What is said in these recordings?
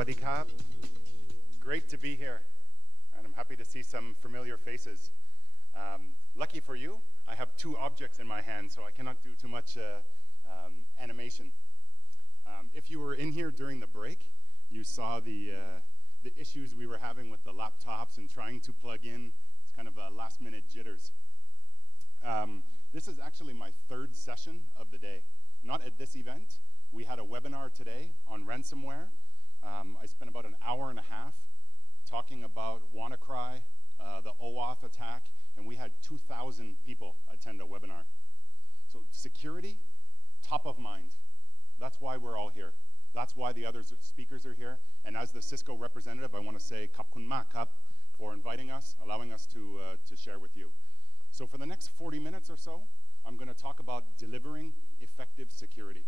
Sawadee Krab. Great to be here, and I'm happy to see some familiar faces. Lucky for you, I have two objects in my hand, so I cannot do too much animation. If you were in here during the break, you saw the issues we were having with the laptops and trying to plug in. It's kind of a last-minute jitters. This is actually my third session of the day. Not at this event. We had a webinar today on ransomware. I spent about an hour and a half talking about WannaCry, the OAuth attack, and we had 2,000 people attend a webinar. So security, top of mind. That's why we're all here. That's why the other speakers are here. And as the Cisco representative, I want to say Kapkun Ma Kap for inviting us, allowing us to share with you. So for the next 40 minutes or so, I'm going to talk about delivering effective security.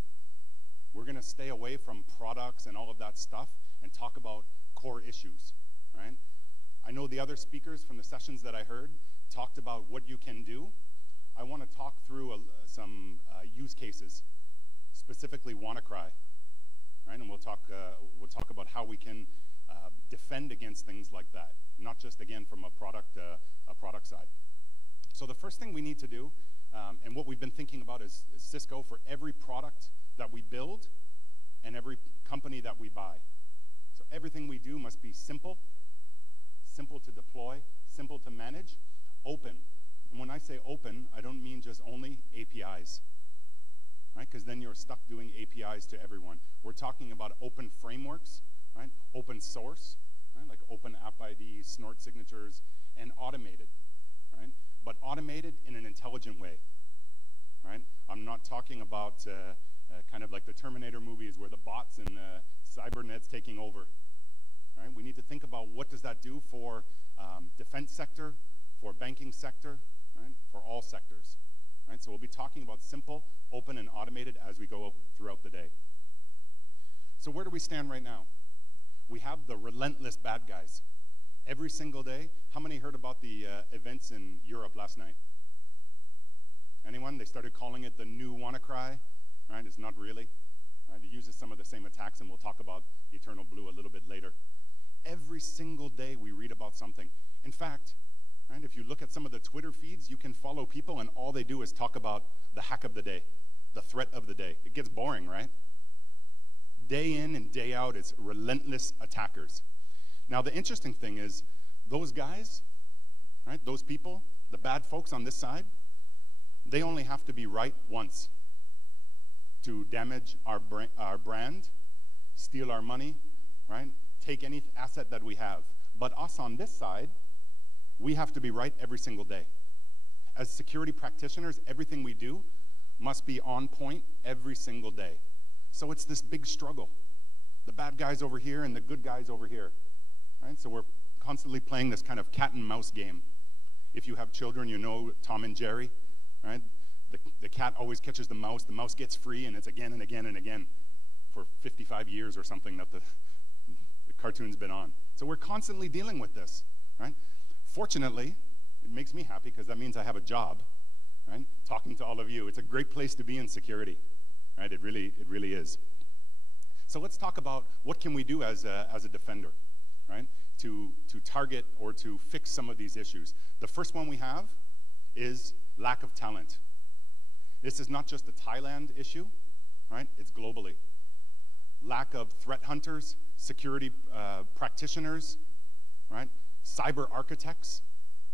We're going to stay away from products and all of that stuff and talk about core issues, right? I know the other speakers from the sessions that I heard talked about what you can do. I want to talk through some use cases, specifically WannaCry, right? And we'll talk about how we can defend against things like that, not just again from a product side. So the first thing we need to do, and what we've been thinking about is Cisco for every product that we build and every company that we buy. So everything we do must be simple, simple to deploy, simple to manage, open. And when I say open, I don't mean just only APIs, right? Because then you're stuck doing APIs to everyone. We're talking about open frameworks, right? Open source, right? Like open app ID, snort signatures, and automated, right? But automated in an intelligent way, right? I'm not talking about kind of like the Terminator movies where the bots and cybernet's taking over, right? We need to think about what does that do for defense sector, for banking sector, right? For all sectors, right? So we'll be talking about simple, open, and automated as we go throughout the day. So where do we stand right now? We have the relentless bad guys. Every single day. How many heard about the events in Europe last night? Anyone? They started calling it the new WannaCry, right? It's not really. Right? It uses some of the same attacks, and we'll talk about Eternal Blue a little bit later. Every single day we read about something. In fact, right, if you look at some of the Twitter feeds, you can follow people, and all they do is talk about the hack of the day, the threat of the day. It gets boring, right? Day in and day out, it's relentless attackers. Now, the interesting thing is, those guys, right, those people, the bad folks on this side, they only have to be right once to damage our brand, steal our money, right, take any asset that we have. But us on this side, we have to be right every single day. As security practitioners, everything we do must be on point every single day. So it's this big struggle. The bad guys over here and the good guys over here. Right? So we're constantly playing this kind of cat and mouse game. If you have children, you know Tom and Jerry, right? The cat always catches the mouse gets free, and it's again and again and again for 55 years or something that the cartoon's been on. So we're constantly dealing with this, right? Fortunately, it makes me happy because that means I have a job, right? Talking to all of you. It's a great place to be in security, right? It really is. So let's talk about what can we do as a defender, right? To target or to fix some of these issues. The first one we have is lack of talent. This is not just a Thailand issue, right? It's globally. Lack of threat hunters, security practitioners, right? Cyber architects,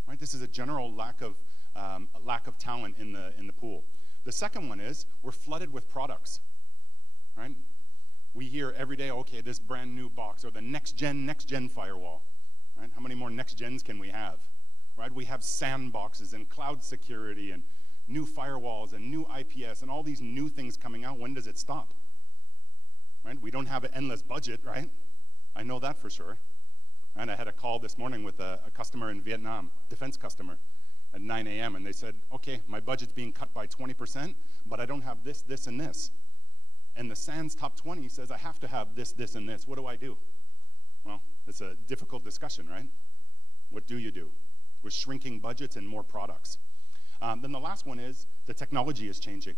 right? This is a general lack of talent in the pool. The second one is we're flooded with products, right? We hear every day, okay, this brand new box or the next gen firewall, right? How many more next gens can we have, right? We have sandboxes and cloud security and new firewalls and new IPS and all these new things coming out. When does it stop, right? We don't have an endless budget, right? I know that for sure. And I had a call this morning with a customer in Vietnam, defense customer, at 9 a.m. and they said, okay, my budget's being cut by 20%, but I don't have this, this, and this. And the SANS top 20 says I have to have this, this, and this. What do I do? Well, it's a difficult discussion, right? What do you do? With shrinking budgets and more products. Then the last one is the technology is changing.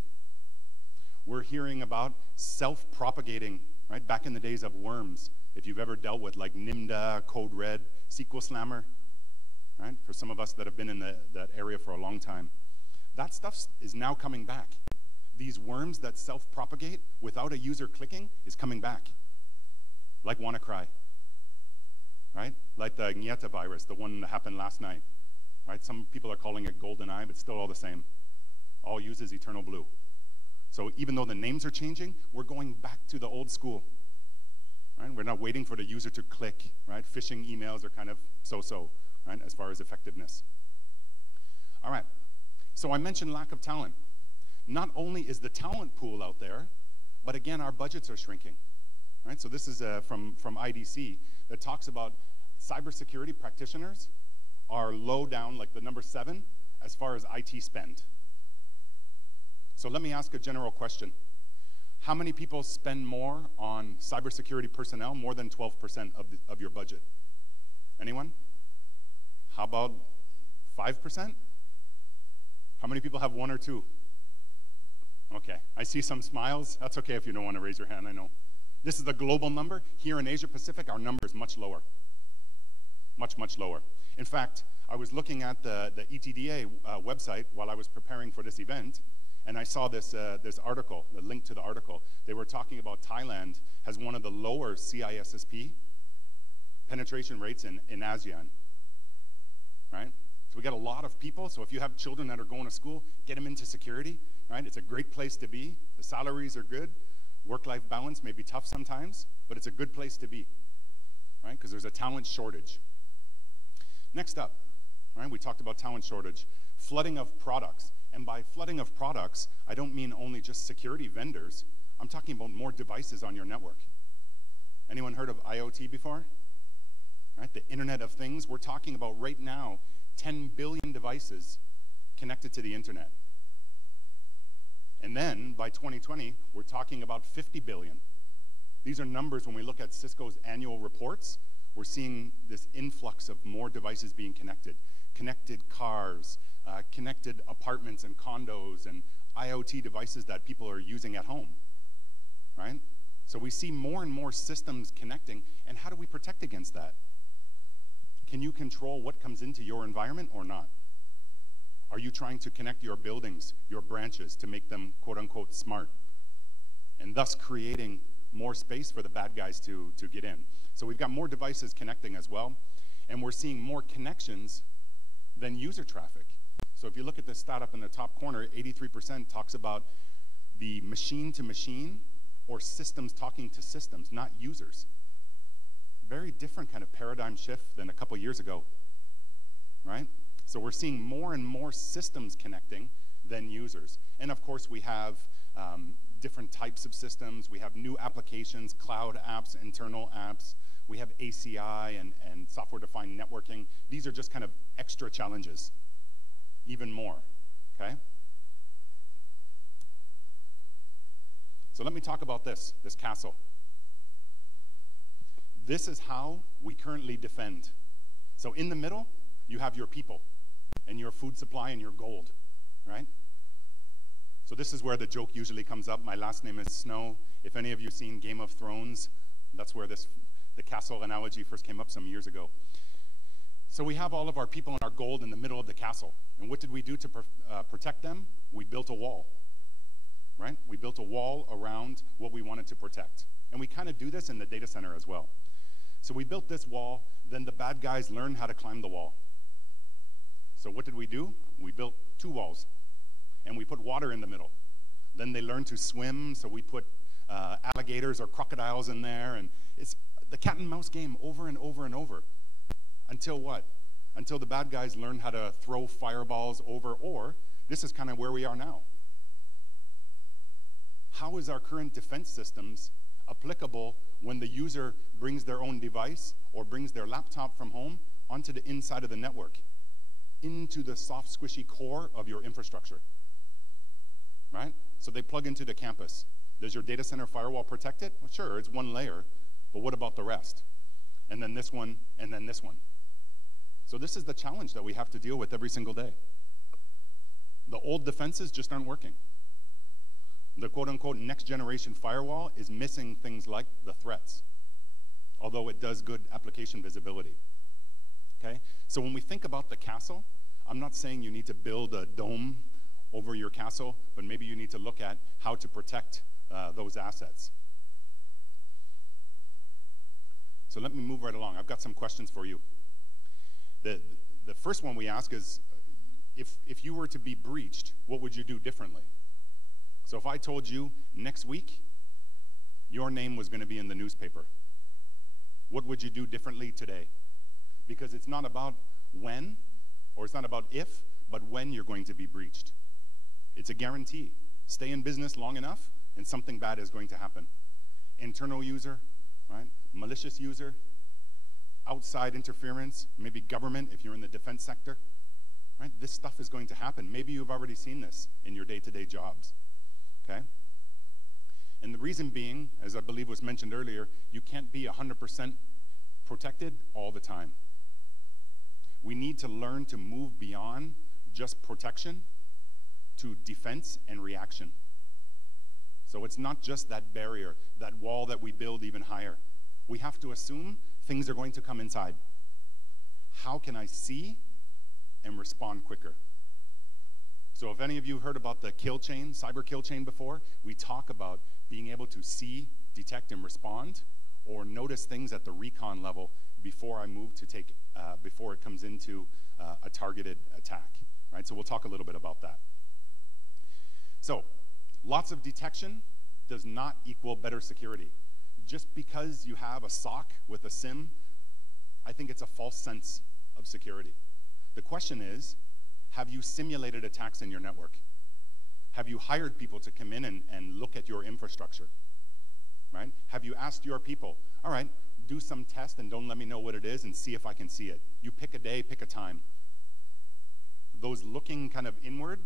We're hearing about self-propagating right? Back in the days of worms, if you've ever dealt with like Nimda, Code Red, SQL Slammer, right? For some of us that have been in that area for a long time, that stuff is now coming back. These worms that self-propagate without a user clicking is coming back, like WannaCry, right? Like the Nyeta virus, the one that happened last night, right? Some people are calling it GoldenEye, but still all the same. All uses Eternal Blue. So even though the names are changing, we're going back to the old school, right? We're not waiting for the user to click, right? Phishing emails are kind of so-so, right, as far as effectiveness. All right, so I mentioned lack of talent. Not only is the talent pool out there, but again, our budgets are shrinking, right? So this is from IDC that talks about cybersecurity practitioners are low down, like the number 7, as far as IT spend. So let me ask a general question. How many people spend more on cybersecurity personnel, more than 12% of your budget? Anyone? How about 5%? How many people have 1 or 2? Okay, I see some smiles. That's okay if you don't want to raise your hand, I know. This is the global number. Here in Asia Pacific, our number is much lower. Much, much lower. In fact, I was looking at the ETDA website while I was preparing for this event, and I saw this article, the link to the article. They were talking about Thailand has one of the lower CISSP penetration rates in ASEAN, right? So we got a lot of people, so if you have children that are going to school, get them into security, right? It's a great place to be. The salaries are good. Work-life balance may be tough sometimes, but it's a good place to be, right? Because there's a talent shortage. Next up, right, we talked about talent shortage. Flooding of products. And by flooding of products, I don't mean only just security vendors. I'm talking about more devices on your network. Anyone heard of IoT before? Right, the Internet of Things. We're talking about right now 10 billion devices connected to the internet. And then by 2020, we're talking about 50 billion. These are numbers when we look at Cisco's annual reports. We're seeing this influx of more devices being connected. Connected cars, connected apartments and condos, and IoT devices that people are using at home, right? So we see more and more systems connecting, and how do we protect against that? Can you control what comes into your environment or not? Are you trying to connect your buildings, your branches, to make them quote-unquote smart, and thus creating more space for the bad guys to get in? So we've got more devices connecting as well, and we're seeing more connections than user traffic. So if you look at this stat up in the top corner, 83% talks about the machine-to-machine or systems talking to systems, not users. Very different kind of paradigm shift than a couple years ago, right? So we're seeing more and more systems connecting than users. And of course, we have different types of systems. We have new applications, cloud apps, internal apps. We have ACI and software-defined networking. These are just kind of extra challenges, even more, okay? So let me talk about this castle. This is how we currently defend. So in the middle, you have your people and your food supply and your gold, right? So this is where the joke usually comes up. My last name is Snow. If any of you have seen Game of Thrones, that's where the castle analogy first came up some years ago. So we have all of our people and our gold in the middle of the castle. And what did we do to protect them? We built a wall, right? We built a wall around what we wanted to protect. And we kind of do this in the data center as well. So we built this wall, then the bad guys learned how to climb the wall. So what did we do? We built 2 walls, and we put water in the middle. Then they learned to swim, so we put alligators or crocodiles in there, and it's the cat and mouse game over and over and over. Until what? Until the bad guys learn how to throw fireballs over, or this is kind of where we are now. How is our current defense systems applicable when the user brings their own device or brings their laptop from home onto the inside of the network, into the soft, squishy core of your infrastructure, right? So they plug into the campus. Does your data center firewall protect it? Well, sure, it's one layer, but what about the rest? And then this one, and then this one. So this is the challenge that we have to deal with every single day. The old defenses just aren't working. The quote-unquote next-generation firewall is missing things like the threats, although it does good application visibility. Okay? So when we think about the castle, I'm not saying you need to build a dome over your castle, but maybe you need to look at how to protect those assets. So let me move right along. I've got some questions for you. The first one we ask is, if you were to be breached, what would you do differently? So if I told you next week your name was going to be in the newspaper, what would you do differently today? Because it's not about when, or it's not about if, but when you're going to be breached. It's a guarantee. Stay in business long enough, and something bad is going to happen. Internal user, right? Malicious user, outside interference, maybe government if you're in the defense sector, right? This stuff is going to happen. Maybe you've already seen this in your day-to-day jobs, okay? And the reason being, as I believe was mentioned earlier, you can't be 100% protected all the time. We need to learn to move beyond just protection to defense and reaction. So it's not just that barrier, that wall that we build even higher. We have to assume things are going to come inside. How can I see and respond quicker? So if any of you heard about the kill chain, cyber kill chain before, we talk about being able to see, detect, and respond, or notice things at the recon level before I move to take, before it comes into a targeted attack, right? So we'll talk a little bit about that. So lots of detection does not equal better security. Just because you have a SOC with a SIM, I think it's a false sense of security. The question is, have you simulated attacks in your network? Have you hired people to come in and look at your infrastructure, right? Have you asked your people, all right, do some test and don't let me know what it is and see if I can see it. You pick a day, pick a time. Those looking kind of inward,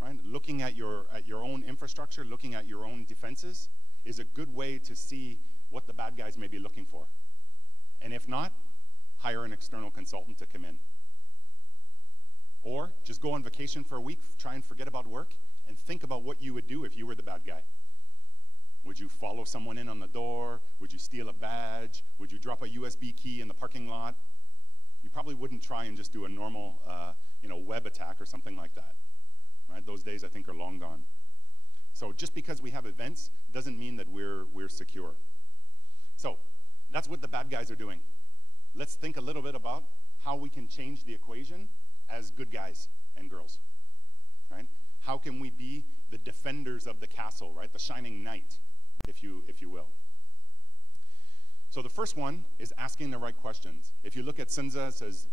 right? Looking at your own infrastructure, looking at your own defenses is a good way to see what the bad guys may be looking for. And if not, hire an external consultant to come in. Or just go on vacation for a week, try and forget about work, and think about what you would do if you were the bad guy. Would you follow someone in on the door? Would you steal a badge? Would you drop a USB key in the parking lot? You probably wouldn't try and just do a normal web attack or something like that. Right? Those days, I think, are long gone. So just because we have events doesn't mean that we're secure. So that's what the bad guys are doing. Let's think a little bit about how we can change the equation as good guys and girls, right? How can we be the defenders of the castle, right? The shining knight, if you will. So the first one is asking the right questions. If you look at Sun Tzu, it says,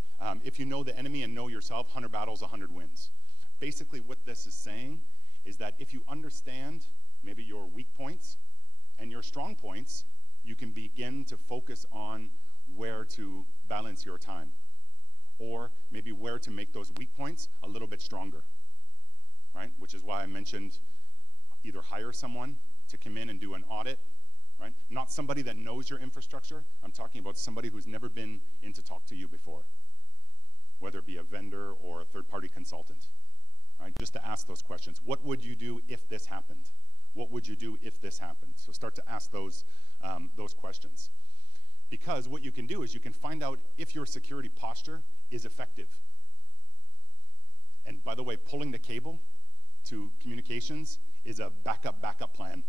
if you know the enemy and know yourself, 100 battles, 100 wins. Basically what this is saying is that if you understand maybe your weak points and your strong points, you can begin to focus on where to balance your time, or maybe where to make those weak points a little bit stronger, right? Which is why I mentioned either hire someone to come in and do an audit, right? Not somebody that knows your infrastructure. I'm talking about somebody who's never been in to talk to you before, whether it be a vendor or a third-party consultant, right? Just to ask those questions. What would you do if this happened? What would you do if this happened? So start to ask those questions. Because what you can do is you can find out if your security posture is effective. And by the way, pulling the cable to communications is a backup plan.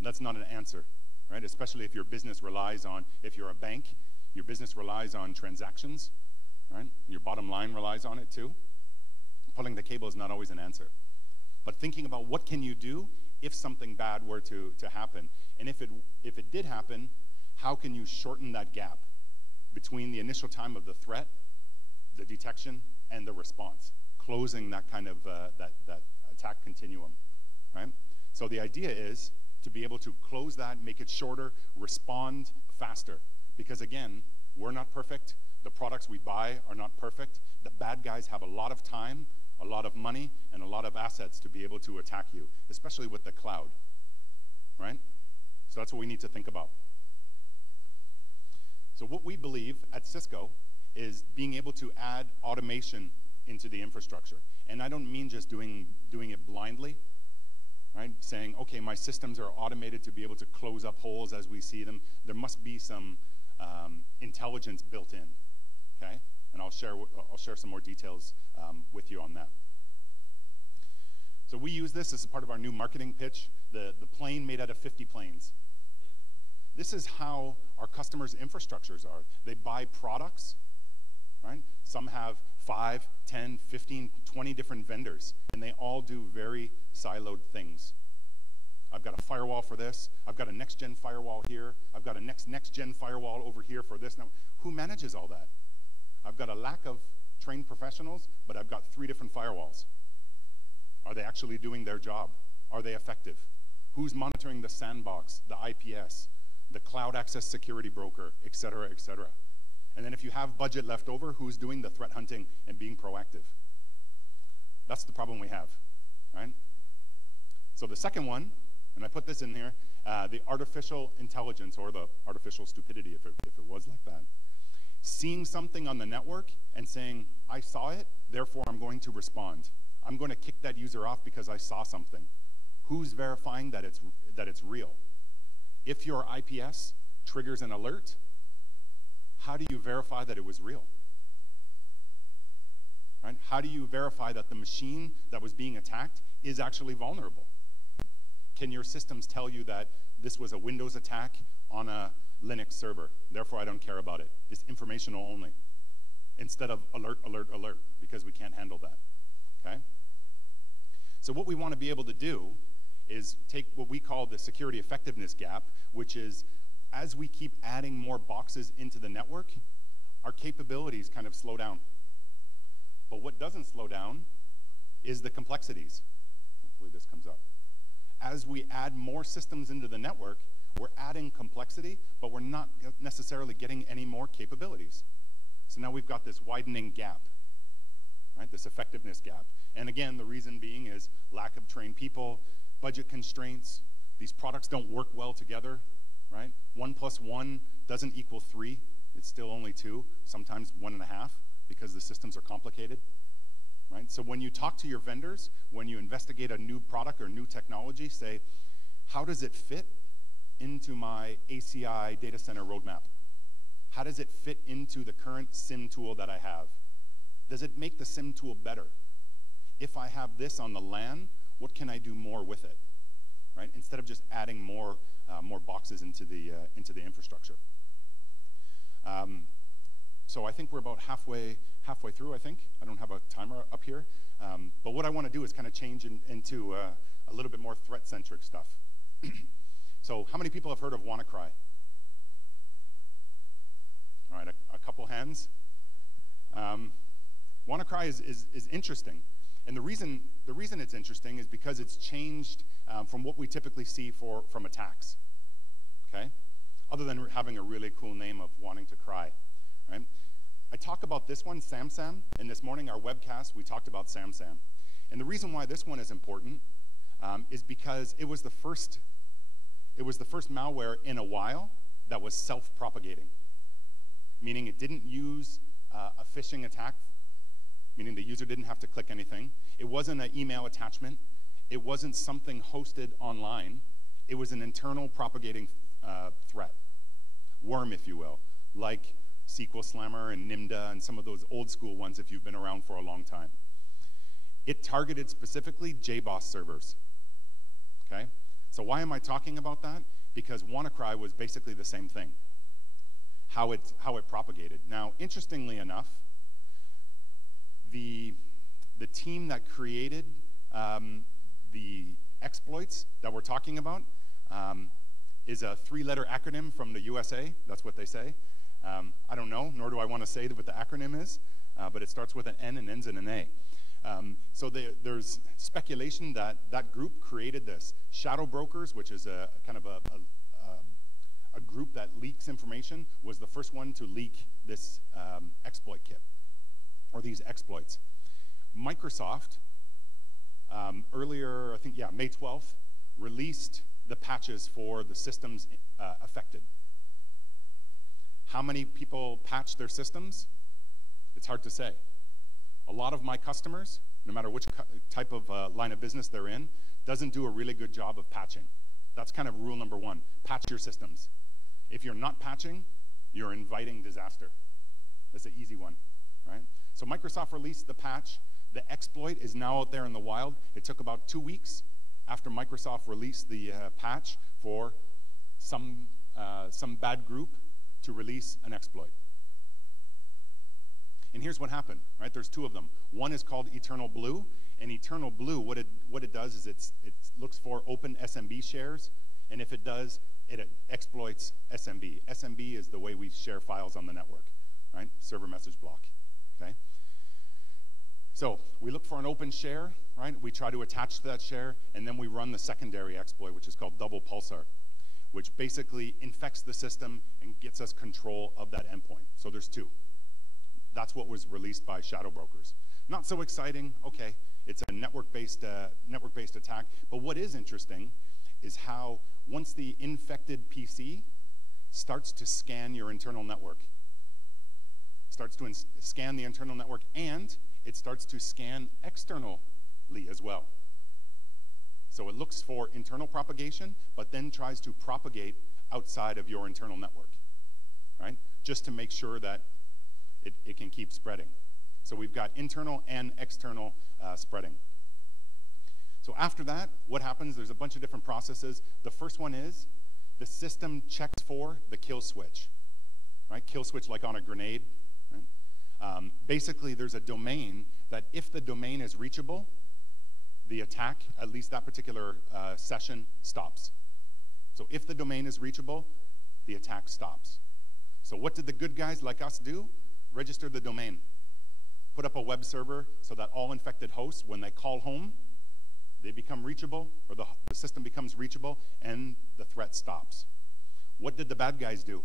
That's not an answer, right? Especially if your business relies on, if you're a bank, your business relies on transactions, right? Your bottom line relies on it too. Pulling the cable is not always an answer. But thinking about what can you do if something bad were to happen. And if it did happen, how can you shorten that gap between the initial time of the threat, the detection, and the response, closing that kind of that attack continuum, right? So the idea is to be able to close that, make it shorter, respond faster. Because again, we're not perfect. The products we buy are not perfect. The bad guys have a lot of time, a lot of money, and a lot of assets to be able to attack you, especially with the cloud, right? So that's what we need to think about. So what we believe at Cisco is being able to add automation into the infrastructure. And I don't mean just doing it blindly, right? Saying, okay, my systems are automated to be able to close up holes as we see them. There must be some intelligence built in, okay? And I'll share some more details with you on that. So we use this as part of our new marketing pitch, the plane made out of 50 planes. This is how our customers' infrastructures are. They buy products, right? Some have 5, 10, 15, 20 different vendors, and they all do very siloed things. I've got a firewall for this. I've got a next-gen firewall here. I've got a next-gen firewall over here for this. Now, who manages all that? I've got a lack of trained professionals, but I've got 3 different firewalls. Are they actually doing their job? Are they effective? Who's monitoring the Sandbox, the IPS, the cloud access security broker, et cetera, et cetera? And then if you have budget left over, who's doing the threat hunting and being proactive? That's the problem we have, right? So the second one, and I put this in here, the artificial intelligence or the artificial stupidity, if it was like that. Seeing something on the network and saying, I saw it, therefore I'm going to respond. I'm going to kick that user off because I saw something. Who's verifying that it's real? If your IPS triggers an alert, how do you verify that it was real? Right? How do you verify that the machine that was being attacked is actually vulnerable? Can your systems tell you that this was a Windows attack on a Linux server, therefore I don't care about it? It's informational only, instead of alert, alert, alert, because we can't handle that, okay? So what we want to be able to do is take what we call the security effectiveness gap, which is as we keep adding more boxes into the network, our capabilities kind of slow down. But what doesn't slow down is the complexities. Hopefully this comes up. As we add more systems into the network, we're adding complexity, but we're not necessarily getting any more capabilities. So now we've got this widening gap, right? This effectiveness gap. And again, the reason being is lack of trained people, budget constraints. These products don't work well together, right? 1 + 1 doesn't equal 3. It's still only 2, sometimes 1.5, because the systems are complicated, right? So when you talk to your vendors, when you investigate a new product or new technology, say, how does it fit into my ACI data center roadmap? How does it fit into the current SIM tool that I have? Does it make the SIM tool better? If I have this on the LAN, what can I do more with it, right? Instead of just adding more boxes into the infrastructure. So I think we're about halfway through, I think. I don't have a timer up here. But what I want to do is kind of change into a little bit more threat-centric stuff. So how many people have heard of WannaCry? All right, a couple hands. WannaCry is interesting. And the reason it's interesting is because it's changed from what we typically see from attacks, okay? Other than having a really cool name of wanting to cry, right? I talk about this one, SamSam, and this morning our webcast, we talked about SamSam. And the reason why this one is important is because it was the first malware in a while that was self-propagating, meaning it didn't use a phishing attack, meaning the user didn't have to click anything. It wasn't an email attachment. It wasn't something hosted online. It was an internal propagating threat, worm, if you will, like SQL Slammer and NIMDA and some of those old school ones if you've been around for a long time. It targeted specifically JBoss servers, okay? So why am I talking about that? Because WannaCry was basically the same thing, how it propagated. Now, interestingly enough, the team that created the exploits that we're talking about is a 3-letter acronym from the USA. That's what they say. I don't know, nor do I want to say what the acronym is, but it starts with an N and ends in an A. So there's speculation that that group created this. Shadow Brokers, which is a kind of a group that leaks information, was the first one to leak this exploit kit, or these exploits. Microsoft, earlier, I think, yeah, May 12th, released the patches for the systems affected. How many people patched their systems? It's hard to say. A lot of my customers no matter which type of line of business they're in, doesn't do a really good job of patching. That's kind of rule number one. Patch your systems. If you're not patching, you're inviting disaster. That's an easy one, right? So Microsoft released the patch. The exploit is now out there in the wild. It took about 2 weeks after Microsoft released the patch for some bad group to release an exploit. And here's what happened, right? There's two of them. One is called Eternal Blue, and Eternal Blue, what it does is it looks for open SMB shares, and if it does, it exploits SMB. SMB is the way we share files on the network, right? Server message block, okay? So we look for an open share, right? We try to attach to that share, and then we run the secondary exploit, which is called double pulsar, which basically infects the system and gets us control of that endpoint. So there's two. That's what was released by shadow brokers. Not so exciting, okay, it's a network-based attack, but what is interesting is how once the infected PC starts to scan your internal network, and it starts to scan externally as well. So it looks for internal propagation, but then tries to propagate outside of your internal network, right? Just to make sure that it can keep spreading. So we've got internal and external spreading. So after that, what happens? There's a bunch of different processes. The first one is the system checks for the kill switch, right? Kill switch like on a grenade, right? Basically, there's a domain that if the domain is reachable, the attack, at least that particular session, stops. So if the domain is reachable, the attack stops. So what did the good guys like us do? Register the domain. Put up a web server so that all infected hosts, when they call home, they become reachable, or the system becomes reachable, and the threat stops. What did the bad guys do?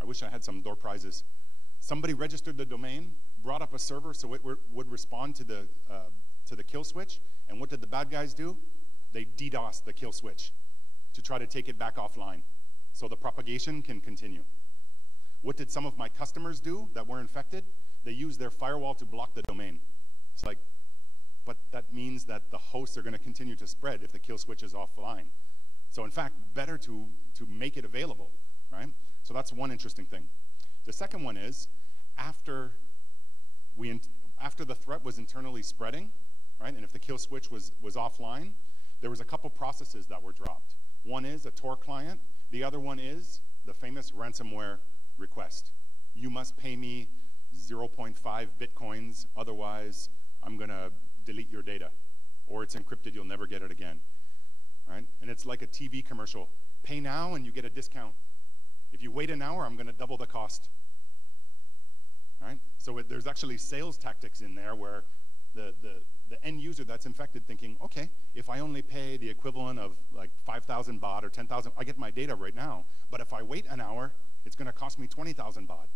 I wish I had some door prizes. Somebody registered the domain, brought up a server so it would respond to the kill switch, and what did the bad guys do? They DDoSed the kill switch to try to take it back offline so the propagation can continue. What did some of my customers do that were infected? They used their firewall to block the domain. It's like, but that means that the hosts are going to continue to spread if the kill switch is offline. So in fact, better to make it available, right? So that's one interesting thing. The second one is, after the threat was internally spreading, right, and if the kill switch was offline, there was a couple processes that were dropped. One is a Tor client. The other one is the famous ransomware request. You must pay me 0.5 bitcoins, otherwise I'm going to delete your data, or it's encrypted, you'll never get it again, right? And it's like a TV commercial. Pay now and you get a discount. If you wait an hour, I'm going to double the cost, right? So there's actually sales tactics in there where the end user that's infected thinking, okay, if I only pay the equivalent of like 5,000 baht or 10,000, I get my data right now, but if I wait an hour, it's going to cost me 20,000 baht.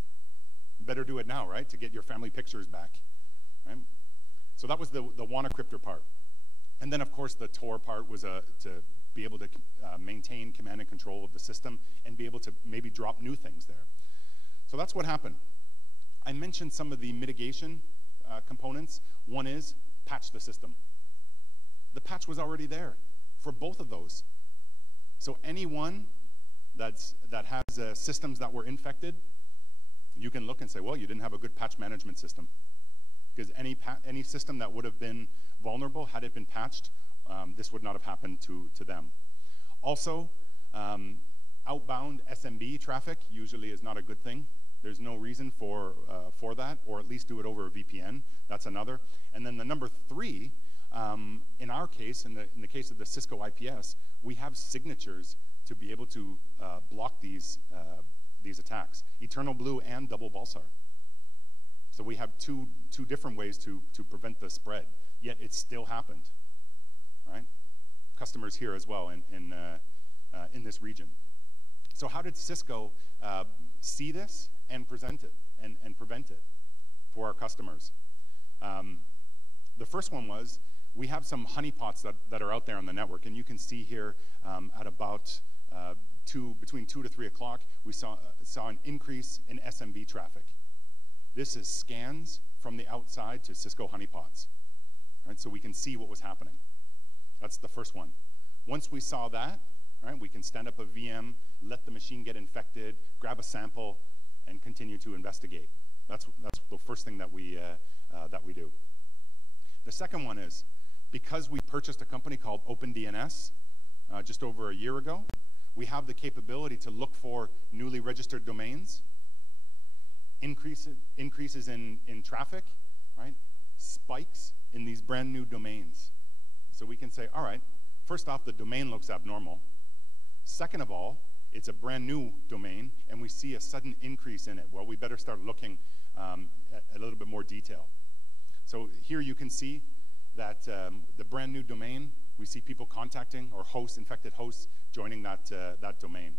Better do it now, right, to get your family pictures back, right? So that was the WannaCryptor part. And then, of course, the Tor part was to be able to maintain command and control of the system and be able to maybe drop new things there. So that's what happened. I mentioned some of the mitigation components. One is patch the system. The patch was already there for both of those. So anyone that has systems that were infected, you can look and say, well, you didn't have a good patch management system. Because any system that would have been vulnerable, had it been patched, this would not have happened to them. Also, outbound SMB traffic usually is not a good thing. There's no reason for that, or at least do it over a VPN. That's another. And then the number three, in our case, in the case of the Cisco IPS, we have signatures to be able to block these attacks, Eternal Blue and double pulsar. So we have two different ways to prevent the spread, yet it still happened, right? Customers here as well in this region. So how did Cisco see this and present it and prevent it for our customers? The first one was, we have some honeypots that are out there on the network, and you can see here at about between 2 to 3 o'clock, we saw an increase in SMB traffic. This is scans from the outside to Cisco honeypots. right? So we can see what was happening. That's the first one. Once we saw that, right, we can stand up a VM, let the machine get infected, grab a sample, and continue to investigate. That's the first thing that we do. The second one is, because we purchased a company called OpenDNS just over a year ago, we have the capability to look for newly registered domains, increases in traffic, right? Spikes in these brand new domains. So we can say, all right, first off, the domain looks abnormal. Second of all, it's a brand new domain, and we see a sudden increase in it. Well, we better start looking at a little bit more detail. So here you can see that the brand new domain, we see people contacting, or hosts, infected hosts, joining that domain.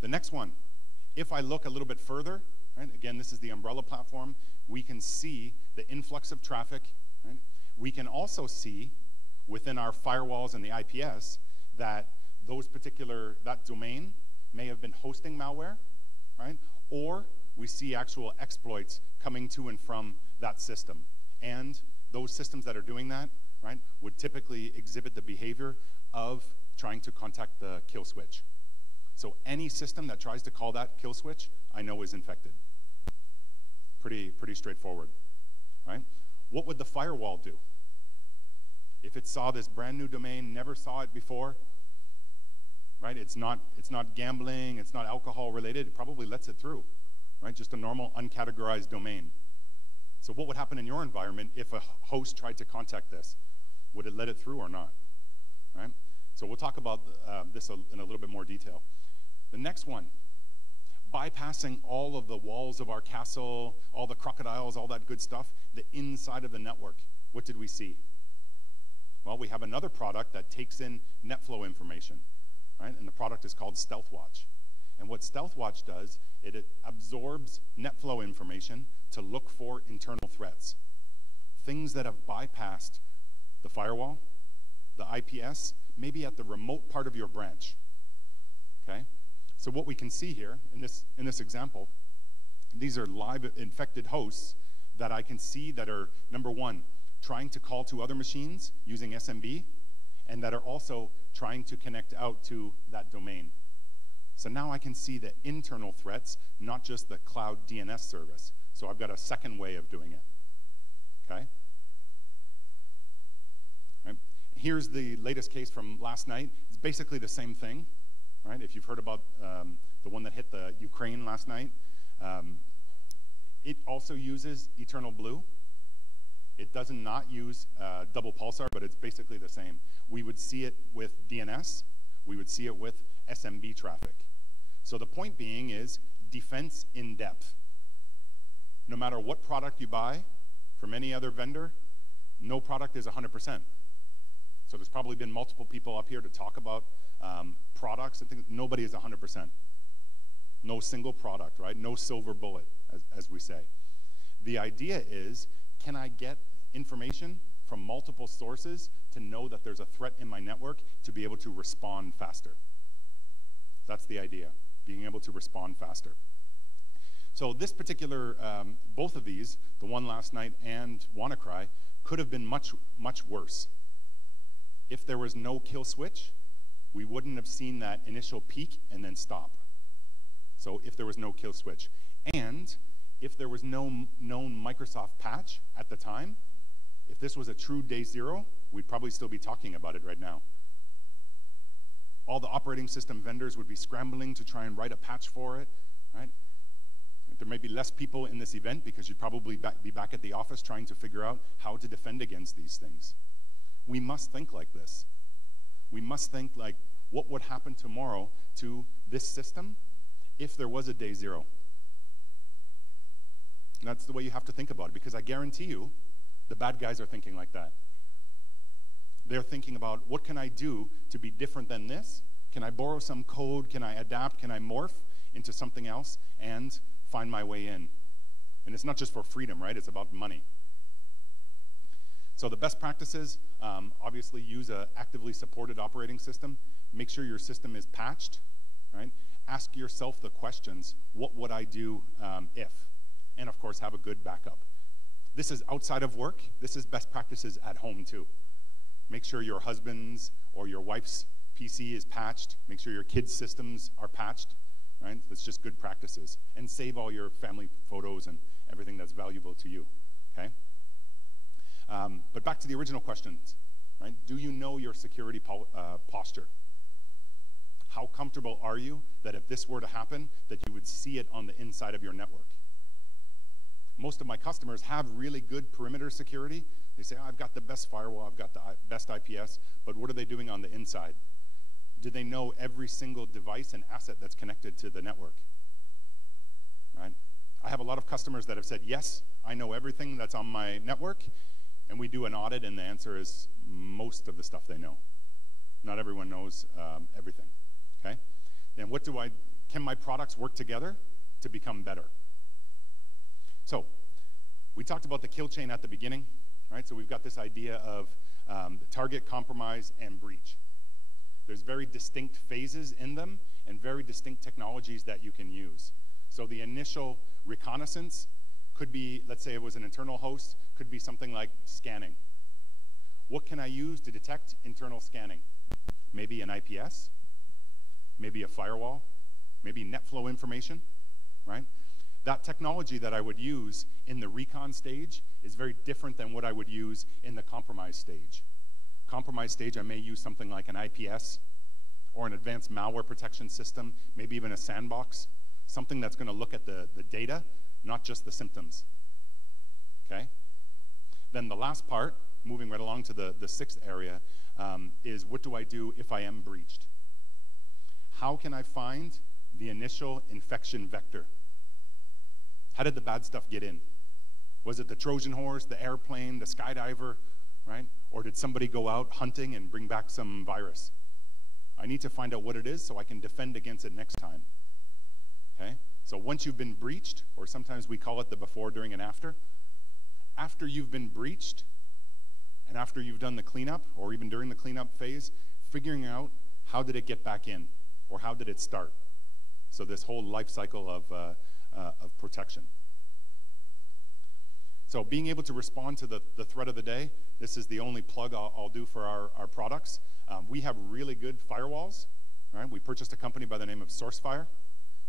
The next one, if I look a little bit further, right, again, this is the umbrella platform, we can see the influx of traffic. Right? We can also see within our firewalls and the IPS that that domain may have been hosting malware, right? Or we see actual exploits coming to and from that system. And those systems that are doing that, right, would typically exhibit the behavior of trying to contact the kill switch. So any system that tries to call that kill switch, I know is infected. Pretty straightforward, right? What would the firewall do? If it saw this brand new domain, never saw it before, right? It's not gambling, it's not alcohol related, it probably lets it through, right? Just a normal uncategorized domain. So what would happen in your environment if a host tried to contact this? Would it let it through or not, right? So we'll talk about this in a little bit more detail. The next one, bypassing all of the walls of our castle, all the crocodiles, all that good stuff, the inside of the network. What did we see? Well, we have another product that takes in NetFlow information, right? And the product is called StealthWatch. And what StealthWatch does, it absorbs NetFlow information to look for internal threats. Things that have bypassed the firewall, the IPS, maybe at the remote part of your branch, okay? So what we can see here in this example, these are live infected hosts that I can see that are, number one, trying to call to other machines using SMB, and that are also trying to connect out to that domain. So now I can see the internal threats, not just the cloud DNS service. So I've got a second way of doing it, okay? Right. Here's the latest case from last night. It's basically the same thing, right? If you've heard about the one that hit the Ukraine last night, it also uses Eternal Blue. It does not use double pulsar, but it's basically the same. We would see it with DNS. We would see it with SMB traffic. So the point being is defense in depth. No matter what product you buy from any other vendor, no product is 100%. So there's probably been multiple people up here to talk about products and things. Nobody is 100%. No single product, right? No silver bullet, as we say. The idea is, can I get information from multiple sources to know that there's a threat in my network to be able to respond faster? That's the idea, being able to respond faster. So this particular, both of these, the one last night and WannaCry, could have been much, much worse. If there was no kill switch, we wouldn't have seen that initial peak and then stop. So if there was no kill switch. And if there was no known Microsoft patch at the time, if this was a true day zero, we'd probably still be talking about it right now. All the operating system vendors would be scrambling to try and write a patch for it, right? There may be less people in this event because you'd probably be back at the office trying to figure out how to defend against these things. We must think like this. We must think like, what would happen tomorrow to this system if there was a day zero? And that's the way you have to think about it, because I guarantee you, the bad guys are thinking like that. They're thinking about, what can I do to be different than this? Can I borrow some code? Can I adapt? Can I morph into something else and find my way in? And it's not just for freedom, right? It's about money. So the best practices, obviously use an actively supported operating system. Make sure your system is patched, right? Ask yourself the questions, what would I do if? And of course, have a good backup. This is outside of work. This is best practices at home too. Make sure your husband's or your wife's PC is patched. Make sure your kids' systems are patched, right? That's just good practices. And save all your family photos and everything that's valuable to you, okay? But back to the original questions, right? Do you know your security posture? How comfortable are you that if this were to happen, that you would see it on the inside of your network? Most of my customers have really good perimeter security. They say, oh, I've got the best firewall, I've got the best IPS, but what are they doing on the inside? Do they know every single device and asset that's connected to the network? Right? I have a lot of customers that have said, yes, I know everything that's on my network, and we do an audit, and the answer is most of the stuff they know. Not everyone knows everything, okay? Then can my products work together to become better? So, we talked about the kill chain at the beginning, right? So we've got this idea of target, compromise, and breach. There's very distinct phases in them and very distinct technologies that you can use. So the initial reconnaissance could be, let's say it was an internal host, could be something like scanning. What can I use to detect internal scanning? Maybe an IPS, maybe a firewall, maybe NetFlow information, right? That technology that I would use in the recon stage is very different than what I would use in the compromise stage. Compromise stage, I may use something like an IPS or an advanced malware protection system, maybe even a sandbox, something that's going to look at the data, not just the symptoms, okay? Then the last part, moving right along to the sixth area, is what do I do if I am breached? How can I find the initial infection vector? How did the bad stuff get in? Was it the Trojan horse, the airplane, the Skydiver, right? Or did somebody go out hunting and bring back some virus? I need to find out what it is so I can defend against it next time, okay? So once you've been breached, or sometimes we call it the before, during, and after you've been breached, and after you've done the cleanup, or even during the cleanup phase, figuring out how did it get back in, or how did it start? So this whole life cycle of protection. So being able to respond to the threat of the day, this is the only plug I'll do for our products. We have really good firewalls, right? We purchased a company by the name of SourceFire.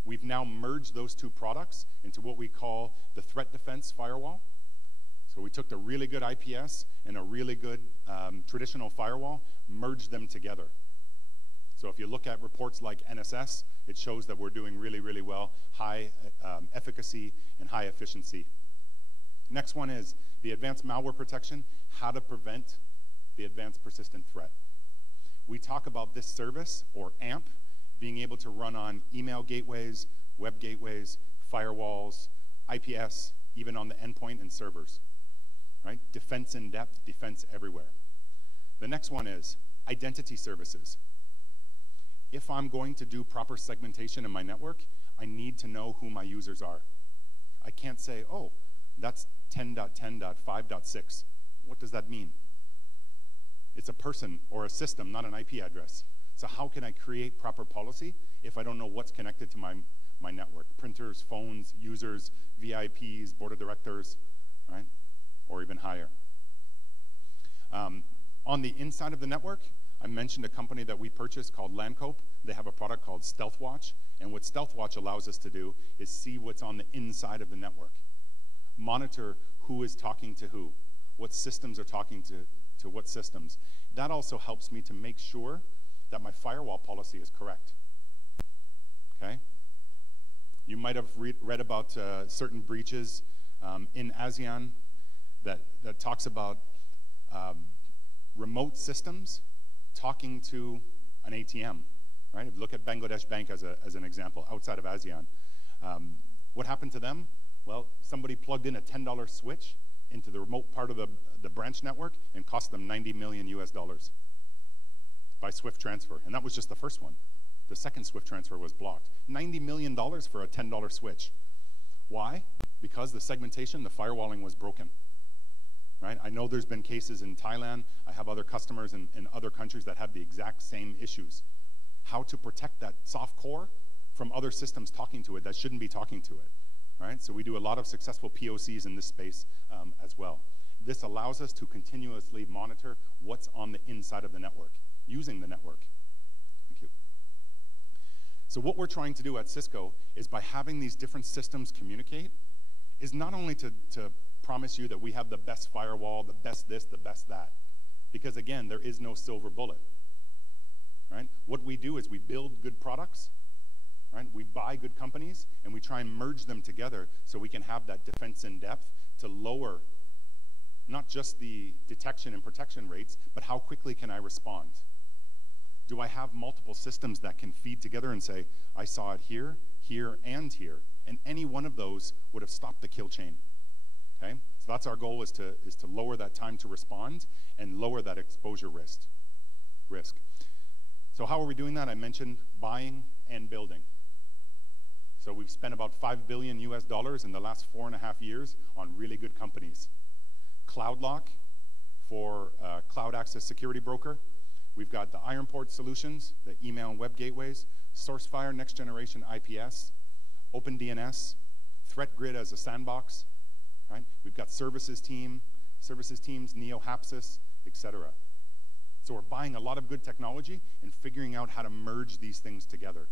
We've now merged those two products into what we call the threat defense firewall. So we took the really good IPS and a really good traditional firewall, merged them together. So if you look at reports like NSS, it shows that we're doing really, really well, high efficacy and high efficiency. Next one is the advanced malware protection, how to prevent the advanced persistent threat. We talk about this service, or AMP, being able to run on email gateways, web gateways, firewalls, IPS, even on the endpoint and servers, right? Defense in depth, defense everywhere. The next one is identity services. If I'm going to do proper segmentation in my network, I need to know who my users are. I can't say, oh, that's 10.10.5.6. What does that mean? It's a person or a system, not an IP address. So how can I create proper policy if I don't know what's connected to my network? Printers, phones, users, VIPs, board of directors, right? Or even higher. On the inside of the network, I mentioned a company that we purchased called Landcope. They have a product called StealthWatch, and what StealthWatch allows us to do is see what's on the inside of the network. Monitor who is talking to who, what systems are talking to what systems. That also helps me to make sure that my firewall policy is correct, okay? You might have read about certain breaches in ASEAN that talks about remote systems talking to an ATM, right? If you look at Bangladesh Bank as an example, outside of ASEAN. What happened to them? Well, somebody plugged in a $10 switch into the remote part of the branch network and cost them $90 million US by Swift transfer. And that was just the first one. The second Swift transfer was blocked. $90 million for a $10 switch. Why? Because the segmentation, the firewalling was broken. Right? I know there's been cases in Thailand. I have other customers in other countries that have the exact same issues. How to protect that soft core from other systems talking to it that shouldn't be talking to it. right? So we do a lot of successful POCs in this space as well. This allows us to continuously monitor what's on the inside of the network, using the network. Thank you. So what we're trying to do at Cisco is by having these different systems communicate is not only to promise you that we have the best firewall, the best this, the best that, because again, there is no silver bullet, right? What we do is we build good products, right? We buy good companies and we try and merge them together so we can have that defense in depth to lower not just the detection and protection rates, but how quickly can I respond? Do I have multiple systems that can feed together and say, I saw it here, here, and here, and any one of those would have stopped the kill chain, okay? So that's our goal, is to lower that time to respond and lower that exposure risk. So how are we doing that? I mentioned buying and building. So we've spent about $5 billion US in the last 4.5 years on really good companies. CloudLock for cloud access security broker. We've got the Ironport solutions, the email and web gateways, SourceFire next generation IPS, OpenDNS, ThreatGrid as a sandbox, right? We've got services teams, NeoHapsis, etc. So we're buying a lot of good technology and figuring out how to merge these things together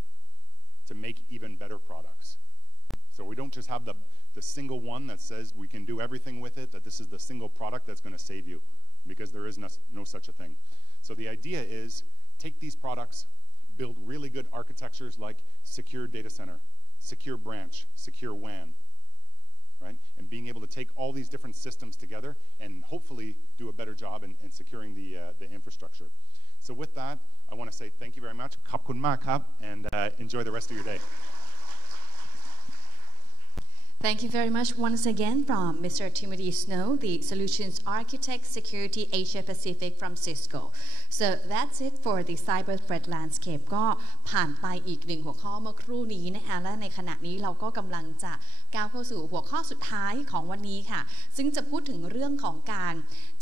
to make even better products. So we don't just have the single one that says we can do everything with it, that this is the single product that's going to save you, because there is no such a thing. So the idea is take these products, build really good architectures like secure data center, secure branch, secure WAN, right? And being able to take all these different systems together and hopefully do a better job in securing the infrastructure. So with that, I want to say thank you very much. ขอบคุณมากครับ and enjoy the rest of your day. Thank you very much once again from Mr. Timothy Snow, the Solutions Architect, Security Asia Pacific from Cisco. So that's it for the Cyber Threat Landscape. ก็ผ่านไปอีกหนึ่งหัวข้อเมื่อครู่นี้นะคะและในขณะนี้เราก็กำลังจะก้าวเข้าสู่หัวข้อสุดท้ายของวันนี้ค่ะซึ่งจะพูดถึงเรื่องของการ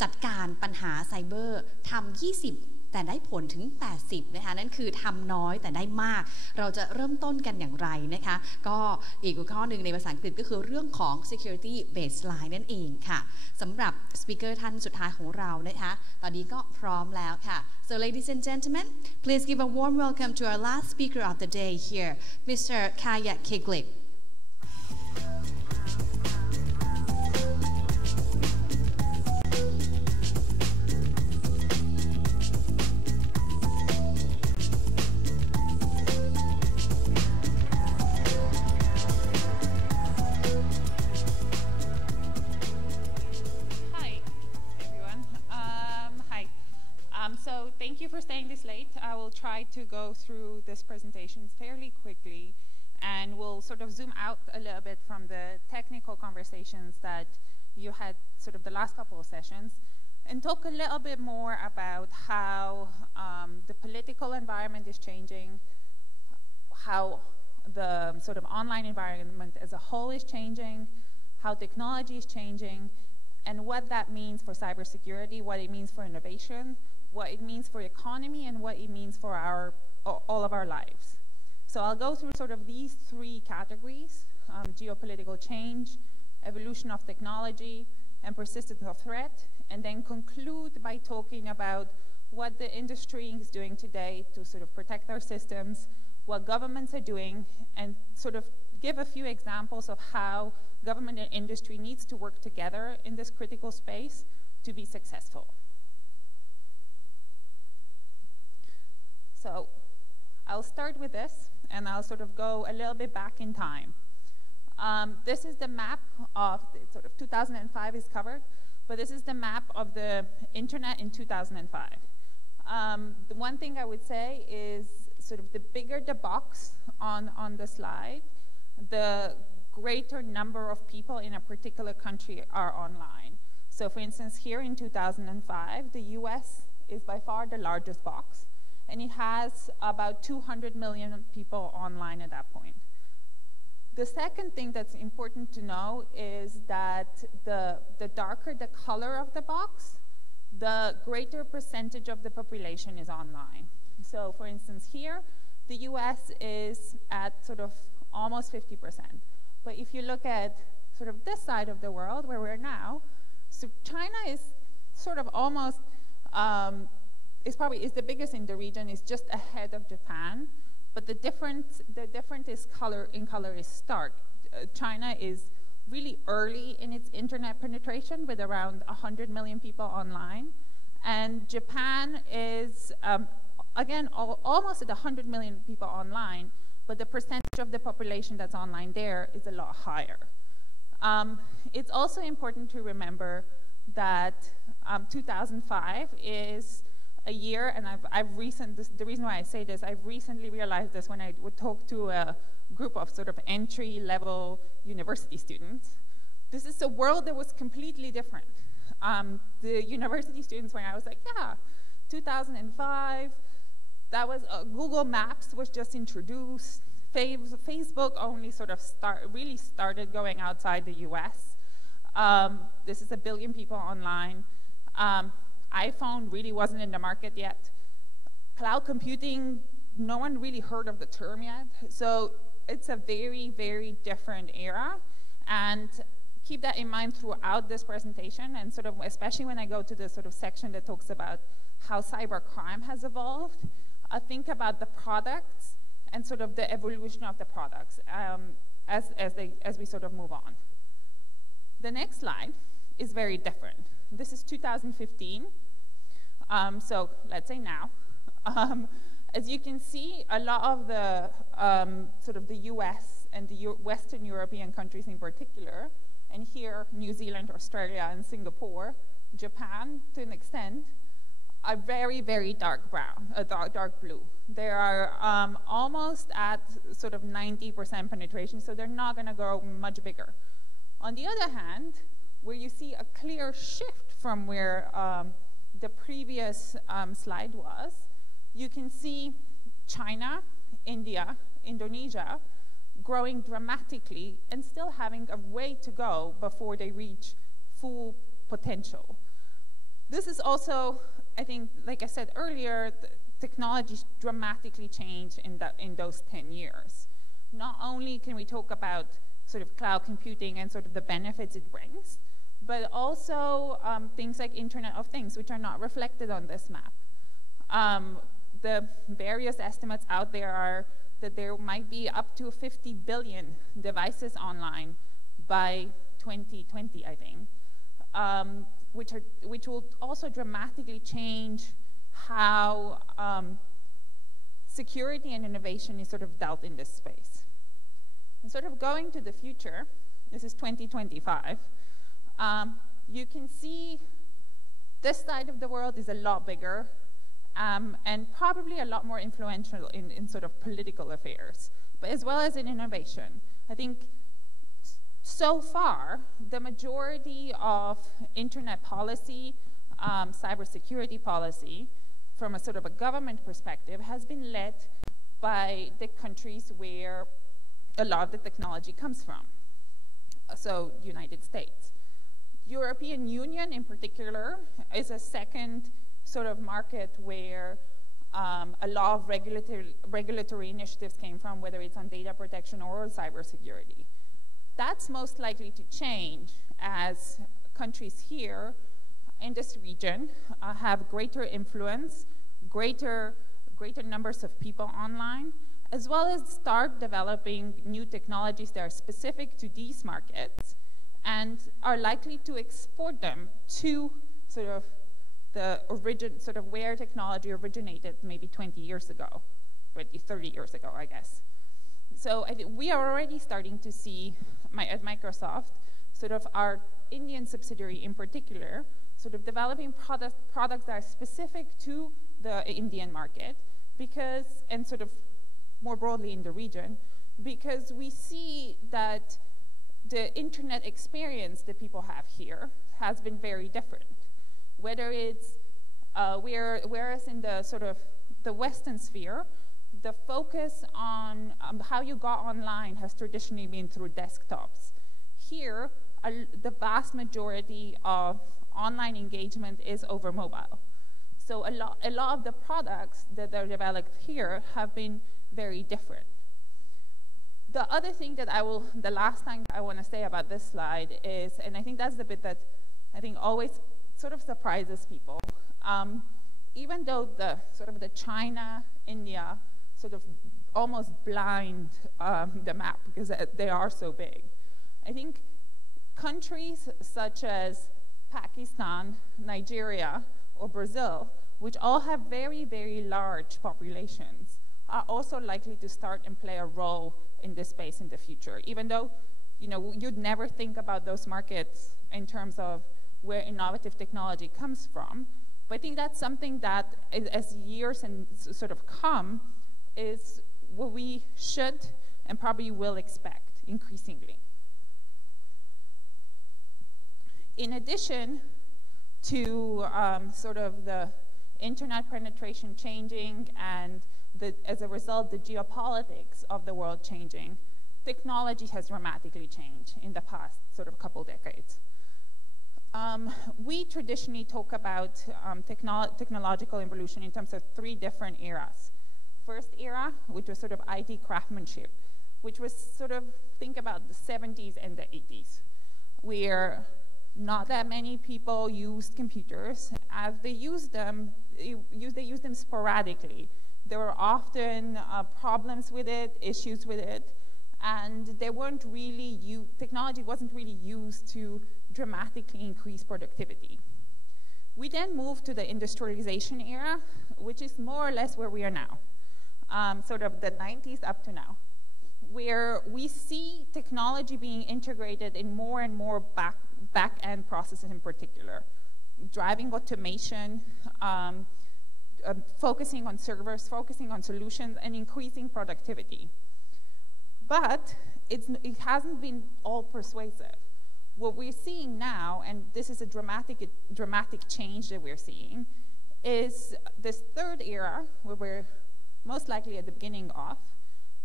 จัดการปัญหาไซเบอร์ทำ20แต่ได้ผลถึง80นะคะนั่นคือทำน้อยแต่ได้มากเราจะเริ่มต้นกันอย่างไรนะคะก็อีกข้อหนึ่งในภาษาอังกฤษก็คือเรื่องของ security baseline นั่นเองค่ะสำหรับสปีกเกอร์ท่านสุดท้ายของเรานะคะตอนนี้ก็พร้อมแล้วค่ะ so ladies and gentlemen please give a warm welcome to our last speaker of the day here Mr. Kaja Ciglic So thank you for staying this late. I will try to go through this presentation fairly quickly, and we'll sort of zoom out a little bit from the technical conversations that you had sort of the last couple of sessions, and talk a little bit more about how the political environment is changing, how the sort of online environment as a whole is changing, how technology is changing, and what that means for cybersecurity, what it means for innovation, what it means for economy, and what it means for all of our lives. So I'll go through sort of these three categories, geopolitical change, evolution of technology, and persistence of threat, and then conclude by talking about what the industry is doing today to sort of protect our systems, what governments are doing, and sort of give a few examples of how government and industry needs to work together in this critical space to be successful. So I'll start with this, and I'll sort of go a little bit back in time. This is the map of sort of 2005 is covered, but this is the map of the internet in 2005. The one thing I would say is sort of the bigger the box on the slide, the greater number of people in a particular country are online. So for instance, here in 2005, the US is by far the largest box, and it has about 200 million people online at that point. The second thing that's important to know is that the darker the color of the box, the greater percentage of the population is online. So for instance here, the US is at sort of almost 50%. But if you look at sort of this side of the world where we're now, so China is sort of almost, is the biggest in the region, is just ahead of Japan. But the difference is color is stark. China is really early in its internet penetration with around 100 million people online. And Japan is, again, almost at 100 million people online, but the percentage of the population that's online there is a lot higher. It's also important to remember that 2005 is a year, and the reason why I say this, I've recently realized this when I would talk to a group of sort of entry-level university students. This is a world that was completely different. The university students, when I was like, yeah, 2005, that was, Google Maps was just introduced. Facebook only sort of really started going outside the US. This is 1 billion people online. iPhone really wasn't in the market yet. Cloud computing, no one really heard of the term yet. So it's a very, very different era. And keep that in mind throughout this presentation, and sort of, especially when I go to the sort of section that talks about how cybercrime has evolved, think about the products and sort of the evolution of the products as we sort of move on. The next slide is very different. This is 2015, so let's say now. As you can see, a lot of the sort of the US and the Western European countries in particular, and here New Zealand, Australia, and Singapore, Japan to an extent, are very, very dark brown, dark blue. They are almost at sort of 90% penetration, so they're not going to grow much bigger. On the other hand, where you see a clear shift from where the previous slide was, you can see China, India, Indonesia growing dramatically and still having a way to go before they reach full potential. This is also, I think, like I said earlier, the technology dramatically changed in those 10 years. Not only can we talk about sort of cloud computing and sort of the benefits it brings, but also things like Internet of Things, which are not reflected on this map. The various estimates out there are that there might be up to 50 billion devices online by 2020, I think, which will also dramatically change how security and innovation is sort of dealt in this space. And sort of going to the future, this is 2025, you can see this side of the world is a lot bigger and probably a lot more influential in sort of political affairs, but as well as in innovation. I think so far, the majority of internet policy, cybersecurity policy, from a sort of a government perspective, has been led by the countries where a lot of the technology comes from. So, United States. European Union, in particular, is a second sort of market where a lot of regulatory initiatives came from, whether it's on data protection or cybersecurity. That's most likely to change as countries here in this region have greater influence, greater numbers of people online, as well as start developing new technologies that are specific to these markets and are likely to export them to sort of the sort of where technology originated maybe 20 years ago, 30 years ago, I guess. So I think we are already starting to see at Microsoft, sort of our Indian subsidiary in particular, sort of developing products that are specific to the Indian market, because, and sort of more broadly in the region, because we see that the internet experience that people have here has been very different. Whether it's, whereas in the sort of the Western sphere, the focus on how you got online has traditionally been through desktops. Here, the vast majority of online engagement is over mobile. So a lot of the products that are developed here have been very different. The other thing that the last thing I want to say about this slide is, and I think that's the bit that I think always sort of surprises people. Even though the China, India sort of almost blind the map because they are so big, I think countries such as Pakistan, Nigeria, or Brazil, which all have very, very large populations, are also likely to start and play a role in this space in the future, even though you'd never think about those markets in terms of where innovative technology comes from. But I think that's something that, as years and sort of come, is what we should and probably will expect increasingly. In addition to sort of the internet penetration changing and as a result, the geopolitics of the world changing, technology has dramatically changed in the past sort of couple decades. We traditionally talk about technological evolution in terms of 3 different eras. First era, which was sort of IT craftsmanship, which was sort of, think about the 70s and the 80s, where not that many people used computers. As they used them, they used them sporadically. There were often problems with it, issues with it, and they weren't really technology wasn't really used to dramatically increase productivity. We then moved to the industrialization era, which is more or less where we are now, sort of the 90s up to now, where we see technology being integrated in more and more back-end processes in particular, driving automation, focusing on servers, focusing on solutions, and increasing productivity. But it hasn't been all persuasive. What we're seeing now, and this is a dramatic change that we're seeing, is this third era, where we're most likely at the beginning of,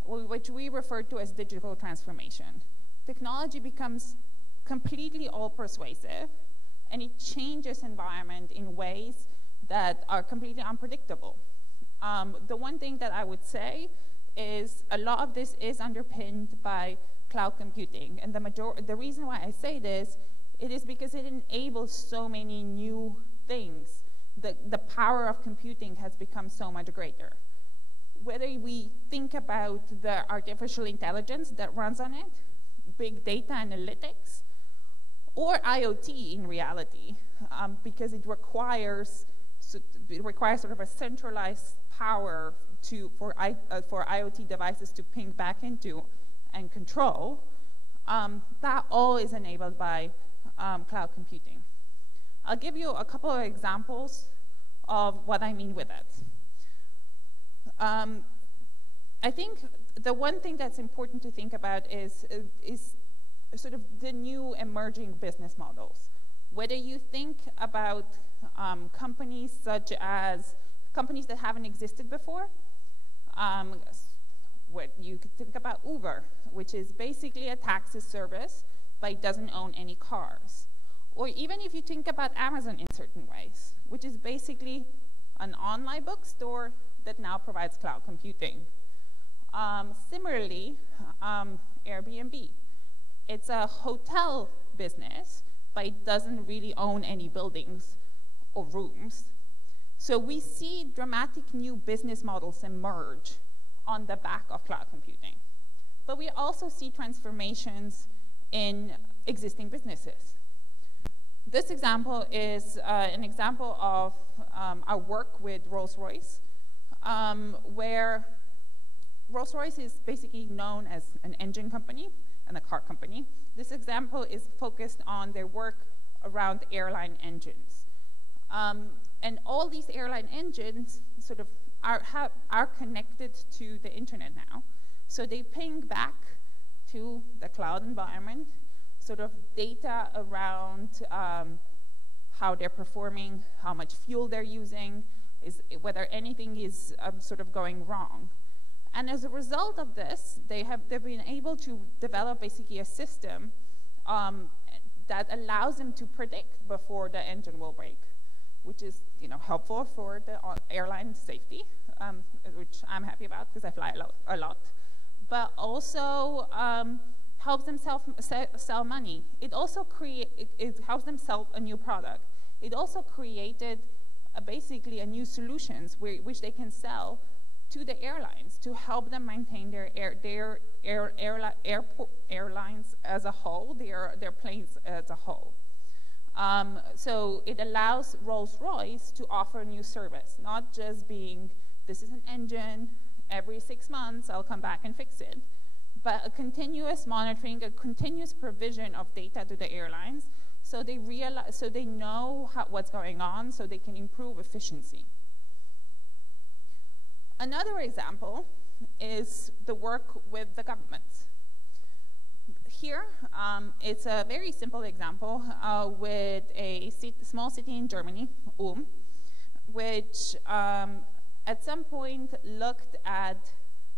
which we refer to as digital transformation. Technology becomes completely all-persuasive, and it changes environment in ways that are completely unpredictable. The one thing that I would say is a lot of this is underpinned by cloud computing, and the reason why I say this, it is because it enables so many new things. The power of computing has become so much greater. Whether we think about the artificial intelligence that runs on it, big data analytics, or IoT in reality, because it requires sort of a centralized power for IoT devices to ping back into and control, that all is enabled by cloud computing. I'll give you a couple of examples of what I mean with that. I think the one thing that's important to think about is sort of the new emerging business models. Whether you think about companies such as companies that haven't existed before, what you could think about Uber, which is basically a taxi service, but it doesn't own any cars. Or even if you think about Amazon in certain ways, which is basically an online bookstore that now provides cloud computing. Similarly, Airbnb. It's a hotel business, but it doesn't really own any buildings or rooms. So we see dramatic new business models emerge on the back of cloud computing. But we also see transformations in existing businesses. This example is an example of our work with Rolls-Royce, where Rolls-Royce is basically known as an engine company and a car company. This example is focused on their work around airline engines. And all these airline engines sort of are connected to the internet now. So they ping back to the cloud environment, sort of data around how they're performing, how much fuel they're using, whether anything is sort of going wrong. And as a result of this, they've been able to develop basically a system that allows them to predict before the engine will break, which is helpful for the airline safety, which I'm happy about because I fly a lot. but also helps them sell money. It also it helps them sell a new product. It also created basically a new solutions which they can sell to the airlines to help them maintain their airlines as a whole, their planes as a whole. So it allows Rolls-Royce to offer a new service, not just being, this is an engine, every 6 months I'll come back and fix it, but a continuous monitoring, a continuous provision of data to the airlines, so they realize, so they know what's going on, so they can improve efficiency. Another example is the work with the government. Here, it's a very simple example with a small city in Germany, Ulm, which at some point looked at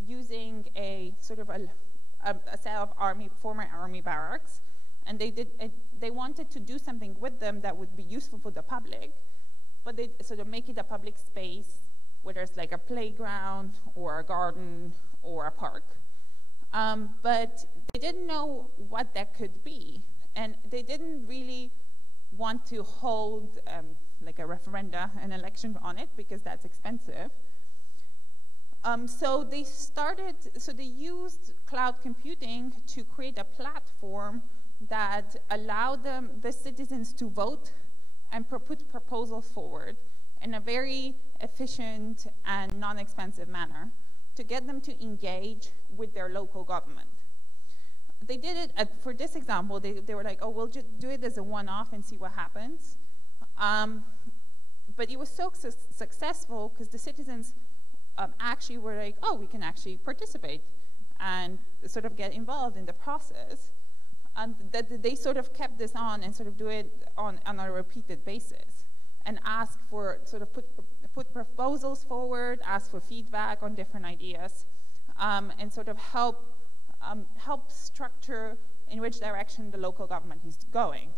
using a sort of a set of former army barracks, and they wanted to do something with them that would be useful for the public, but they sort of make it a public space, whether it's like a playground or a garden or a park. But they didn't know what that could be, and they didn't really want to hold like a referenda, an election on it, because that's expensive. So they used cloud computing to create a platform that allowed the citizens to vote and put proposals forward in a very efficient and non-expensive manner to get them to engage with their local government. They did it, for this example, they were like, oh, we'll just do it as a one-off and see what happens. But it was so successful because the citizens actually were like, oh, we can actually participate and sort of get involved in the process. And that they sort of kept this on and sort of do it on a repeated basis and ask for, sort of put proposals forward, ask for feedback on different ideas, and sort of help structure in which direction the local government is going.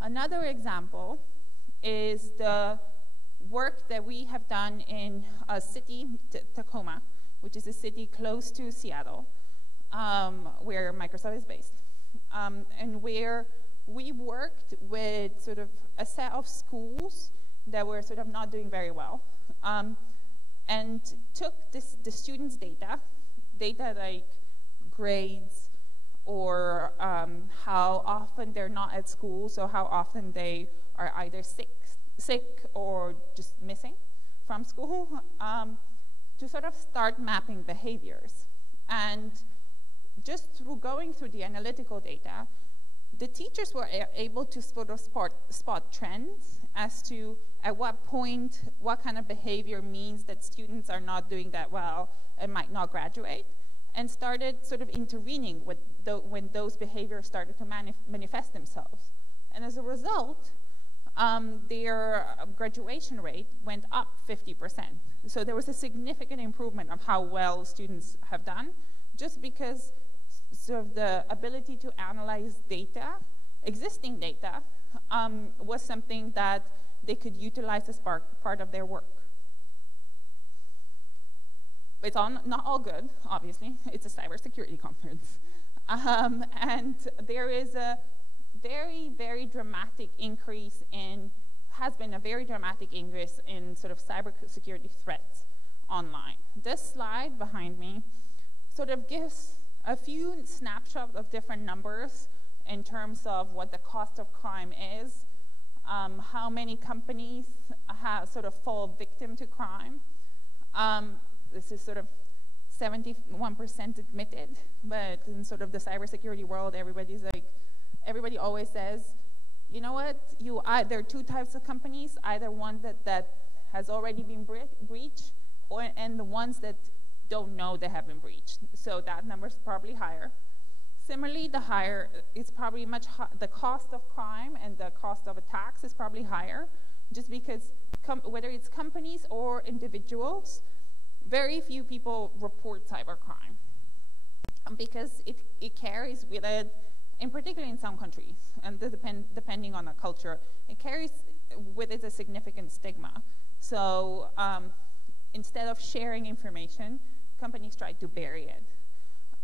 Another example is the work that we have done in a city, Tacoma, which is a city close to Seattle, where Microsoft is based, and where we worked with sort of a set of schools that were sort of not doing very well, and took the students' data like grades or how often they're not at school, so how often they are either sick or just missing from school, to sort of start mapping behaviors. And just through going through the analytical data, the teachers were able to sort of spot trends as to at what point, what kind of behavior means that students are not doing that well and might not graduate, and started sort of intervening with when those behaviors started to manifest themselves. And as a result, their graduation rate went up 50%. So there was a significant improvement of how well students have done, just because sort of the ability to analyze data, existing data, was something that they could utilize as part of their work. It's not all good, obviously. It's a cybersecurity conference. And there is a very, very dramatic increase has been a very dramatic increase in sort of cybersecurity threats online. This slide behind me sort of gives a few snapshots of different numbers in terms of what the cost of crime is, how many companies sort of fall victim to crime. This is sort of 71% admitted, but in sort of the cybersecurity world, everybody always says, you know what, there are two types of companies, either one that has already been breached, and the ones that don't know they have been breached. So that number is probably higher. Similarly, the higher, it's probably the cost of crime and the cost of attacks is probably higher, just because whether it's companies or individuals, very few people report cybercrime, because it carries with it, in particular in some countries, and depending on the culture, it carries with it a significant stigma. So instead of sharing information, companies try to bury it.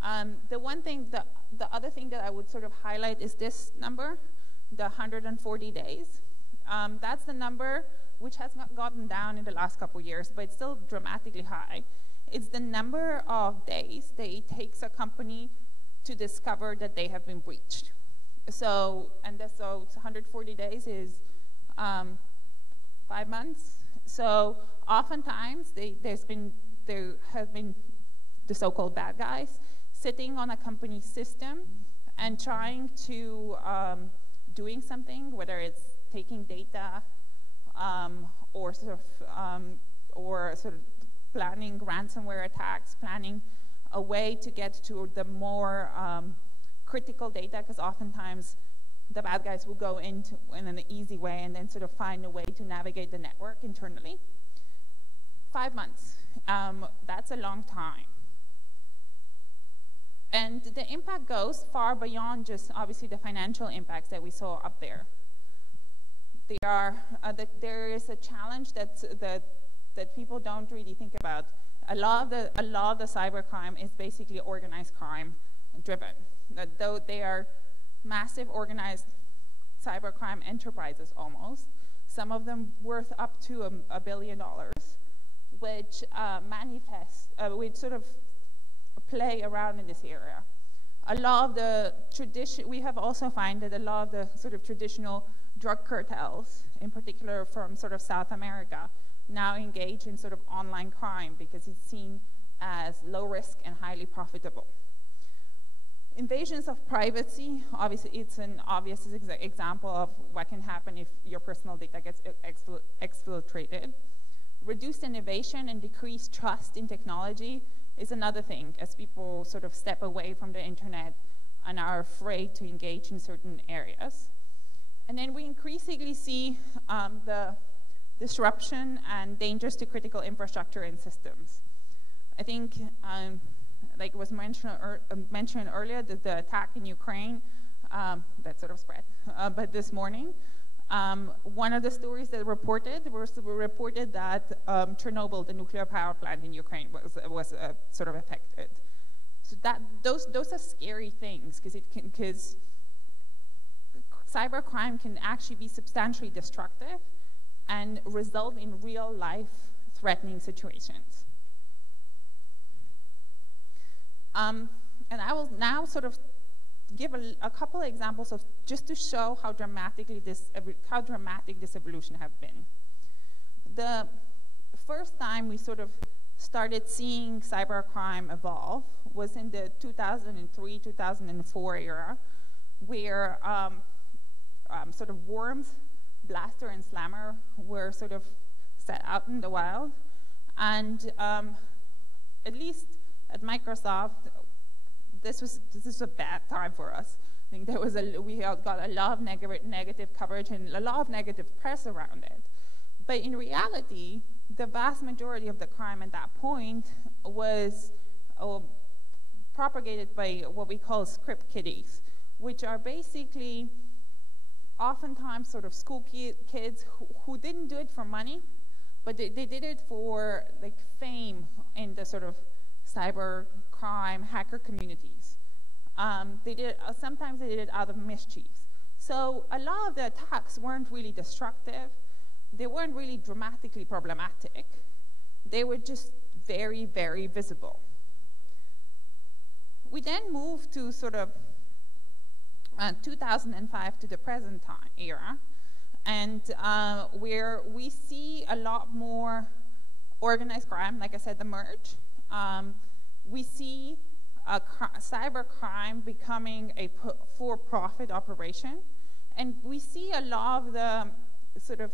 The other thing that I would sort of highlight is this number, the 140 days. That's the number which has not gotten down in the last couple of years, but it's still dramatically high. It's the number of days that it takes a company to discover that they have been breached. So 140 days is 5 months. So oftentimes there have been the so-called bad guys sitting on a company's system and trying to doing something, whether it's taking data or sort of planning ransomware attacks, planning a way to get to the more critical data, because oftentimes the bad guys will go in an easy way and then sort of find a way to navigate the network internally. 5 months, that's a long time. And the impact goes far beyond just obviously the financial impacts that we saw up there. There is a challenge that people don't really think about. A lot of the cybercrime is basically organized crime driven. Though they are massive organized cybercrime enterprises almost, some of them worth up to $1 billion, which which sort of play around in this area. A lot of the we have also found that a lot of the sort of traditional drug cartels, in particular from sort of South America, now engage in sort of online crime because it's seen as low risk and highly profitable. Invasions of privacy, obviously it's an obvious example of what can happen if your personal data gets exfiltrated. Reduced innovation and decreased trust in technology is another thing, as people sort of step away from the internet and are afraid to engage in certain areas. And then we increasingly see the disruption and dangers to critical infrastructure and systems. I think, like it was mentioned earlier, that the attack in Ukraine, that sort of spread, but this morning, one of the stories that reported that Chernobyl, the nuclear power plant in Ukraine, was sort of affected. So those are scary things because cybercrime can actually be substantially destructive and result in real life threatening situations. And I will now sort of give a couple of examples of just to show how dramatic this evolution have been. The first time we sort of started seeing cybercrime evolve was in the 2003-2004 era, where sort of worms, blaster, and slammer were sort of set out in the wild, and at least at Microsoft, this is a bad time for us. I think we got a lot of negative coverage and a lot of negative press around it. But in reality, the vast majority of the crime at that point was propagated by what we call script kiddies, which are basically oftentimes sort of school kids who didn't do it for money, but they did it for like fame in the sort of cyber crime hacker communities. Sometimes they did it out of mischief. So a lot of the attacks weren't really destructive. They weren't really dramatically problematic. They were just very, very visible. We then moved to sort of 2005 to the present time era, and where we see a lot more organized crime, like I said, the merge. We see cybercrime becoming a for-profit operation, and we see a lot of the sort of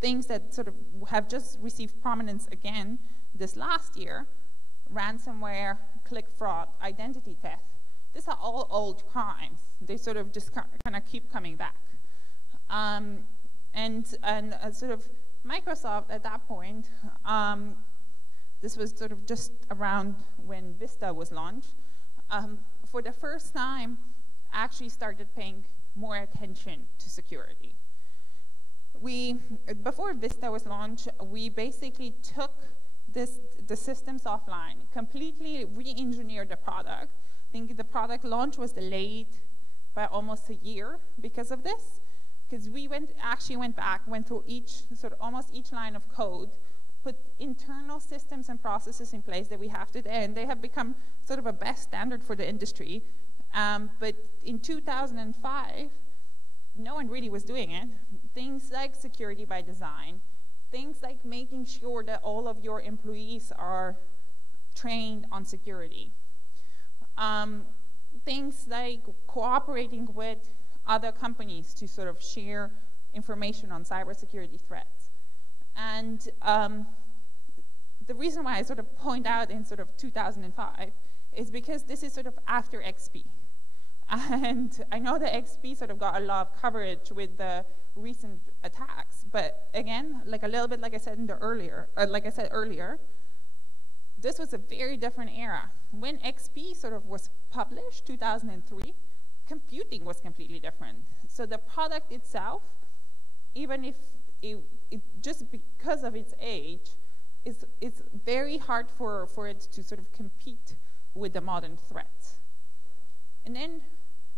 things that sort of have just received prominence again this last year: ransomware, click fraud, identity theft. These are all old crimes. They sort of just kind of keep coming back. And sort of Microsoft at that point, this was sort of just around when Vista was launched, for the first time actually started paying more attention to security. Before Vista was launched, we basically took the systems offline, completely re-engineered the product. I think the product launch was delayed by almost a year because of this, because we actually went back, went through almost each line of code, put internal systems and processes in place that we have today, and they have become sort of a best standard for the industry. But in 2005, no one really was doing it. Things like security by design, things like making sure that all of your employees are trained on security. Things like cooperating with other companies to sort of share information on cybersecurity threats. And the reason why I sort of point out in sort of 2005 is because this is sort of after XP. And I know that XP sort of got a lot of coverage with the recent attacks, but again, like a little bit like I said earlier, this was a very different era. When XP sort of was published, 2003, computing was completely different. So the product itself, even if it just because of its age, it's very hard for it to sort of compete with the modern threats. And then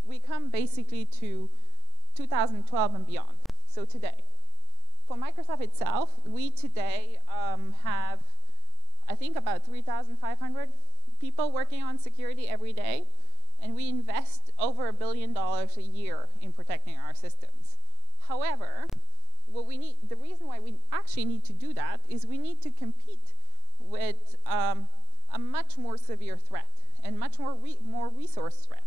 we come basically to 2012 and beyond, so today. For Microsoft itself, we today have, I think, about 3,500 people working on security every day, and we invest over $1 billion a year in protecting our systems. However, what we need, the reason why we actually need to do that is we need to compete with a much more severe threat and much more resource threat.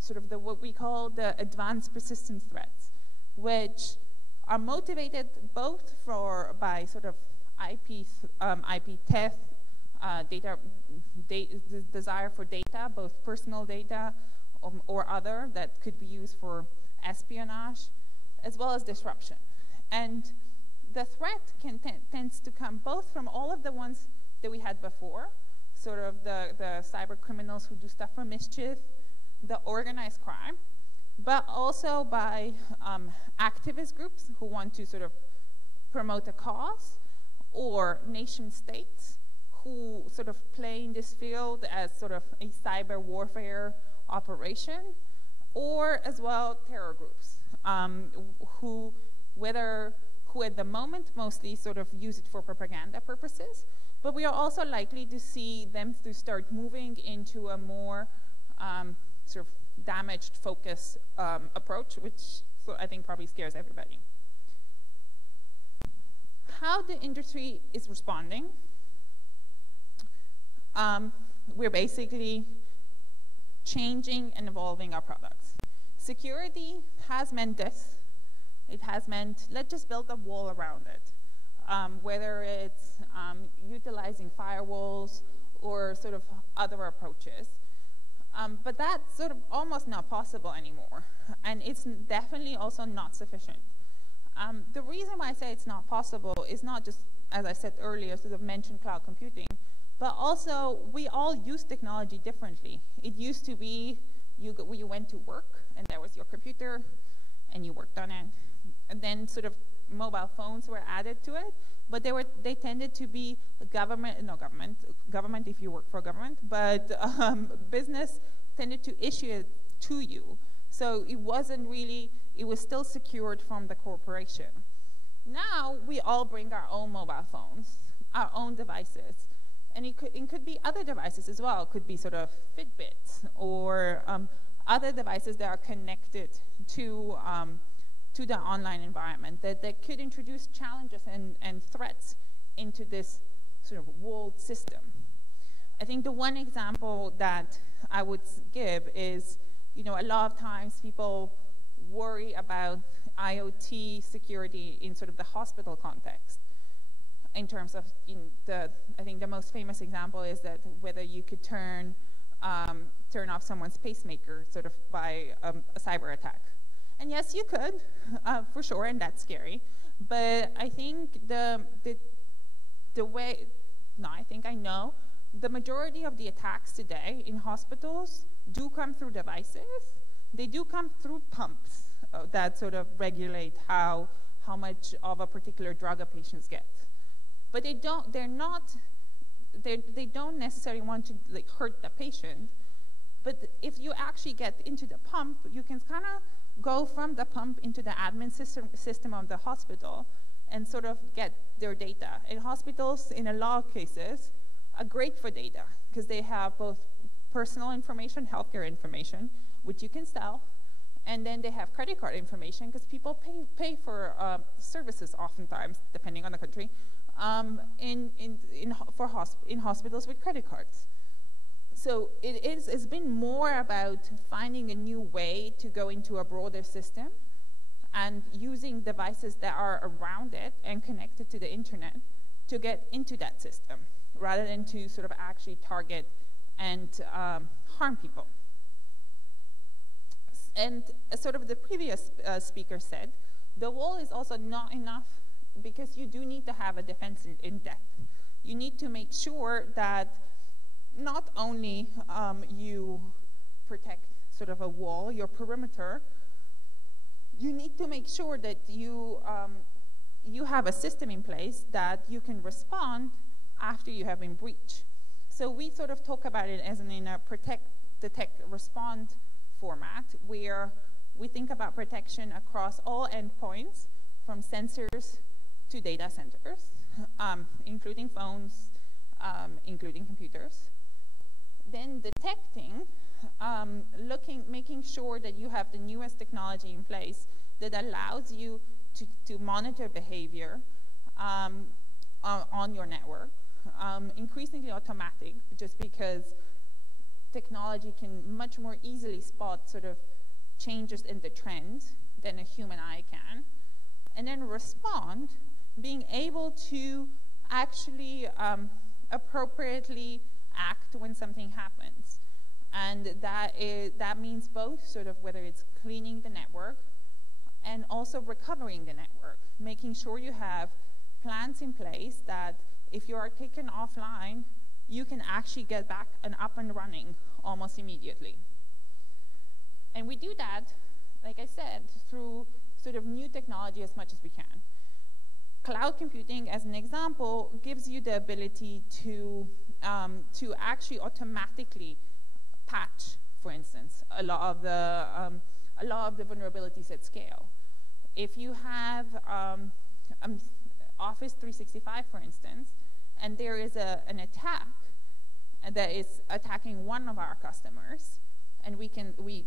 Sort of what we call the advanced persistent threats, which are motivated both by sort of IP theft, desire for data, both personal data or other that could be used for espionage, as well as disruption. And the threat tends to come both from all of the ones that we had before, sort of the cyber criminals who do stuff for mischief, the organized crime, but also by activist groups who want to sort of promote a cause, or nation states who sort of play in this field as sort of a cyber warfare operation, or as well terror groups who at the moment mostly sort of use it for propaganda purposes, but we are also likely to see them to start moving into a more sort of damaged focus approach, which I think probably scares everybody. How the industry is responding, we're basically changing and evolving our products. Security has meant this. It has meant, let's just build a wall around it. Whether it's utilizing firewalls or sort of other approaches. But that's sort of almost not possible anymore. And it's definitely also not sufficient. The reason why I say it's not possible is not just, as I said earlier, sort of mentioned cloud computing, but also we all use technology differently. It used to be you went to work and there was your computer and you worked on it. And then sort of mobile phones were added to it, but they tended to be government if you work for government, but business tended to issue it to you. So it wasn't really, it was still secured from the corporation. Now we all bring our own mobile phones, our own devices, and it could be other devices as well. It could be sort of Fitbits or other devices that are connected to the online environment that could introduce challenges and threats into this sort of walled system. I think the one example that I would give is, a lot of times people worry about IoT security in sort of the hospital context. In terms of, I think the most famous example is that whether you could turn off someone's pacemaker sort of by a cyber attack. And yes, you could, for sure, and that's scary. But I think I know the majority of the attacks today in hospitals do come through devices. They do come through pumps that sort of regulate how much of a particular drug a patient gets. but they don't necessarily want to like hurt the patient. But if you actually get into the pump, you can kind of go from the pump into the admin system of the hospital and sort of get their data. And hospitals, in a lot of cases, are great for data because they have both personal information, healthcare information, which you can sell, and then they have credit card information because people pay for services oftentimes, depending on the country, in hospitals with credit cards. So it's been more about finding a new way to go into a broader system and using devices that are around it and connected to the internet to get into that system, rather than to sort of actually target and harm people. And sort of the previous speaker said, the wall is also not enough because you do need to have a defense in depth. You need to make sure that not only you protect sort of a wall, your perimeter, you need to make sure that you have a system in place that you can respond after you have been breached. So we sort of talk about it as in a protect, detect, respond format, where we think about protection across all endpoints, from sensors to data centers, including phones, including computers. Then detecting, making sure that you have the newest technology in place that allows you to monitor behavior on your network, increasingly automatic, just because technology can much more easily spot sort of changes in the trends than a human eye can. And then respond, being able to actually appropriately act when something happens. And that means both sort of whether it's cleaning the network and also recovering the network, making sure you have plans in place that if you are taken offline, you can actually get back and up and running almost immediately. And we do that, like I said, through sort of new technology as much as we can. Cloud computing, as an example, gives you the ability to actually automatically patch, for instance, a lot of the vulnerabilities at scale. If you have Office 365, for instance, and there is an attack that is attacking one of our customers, and we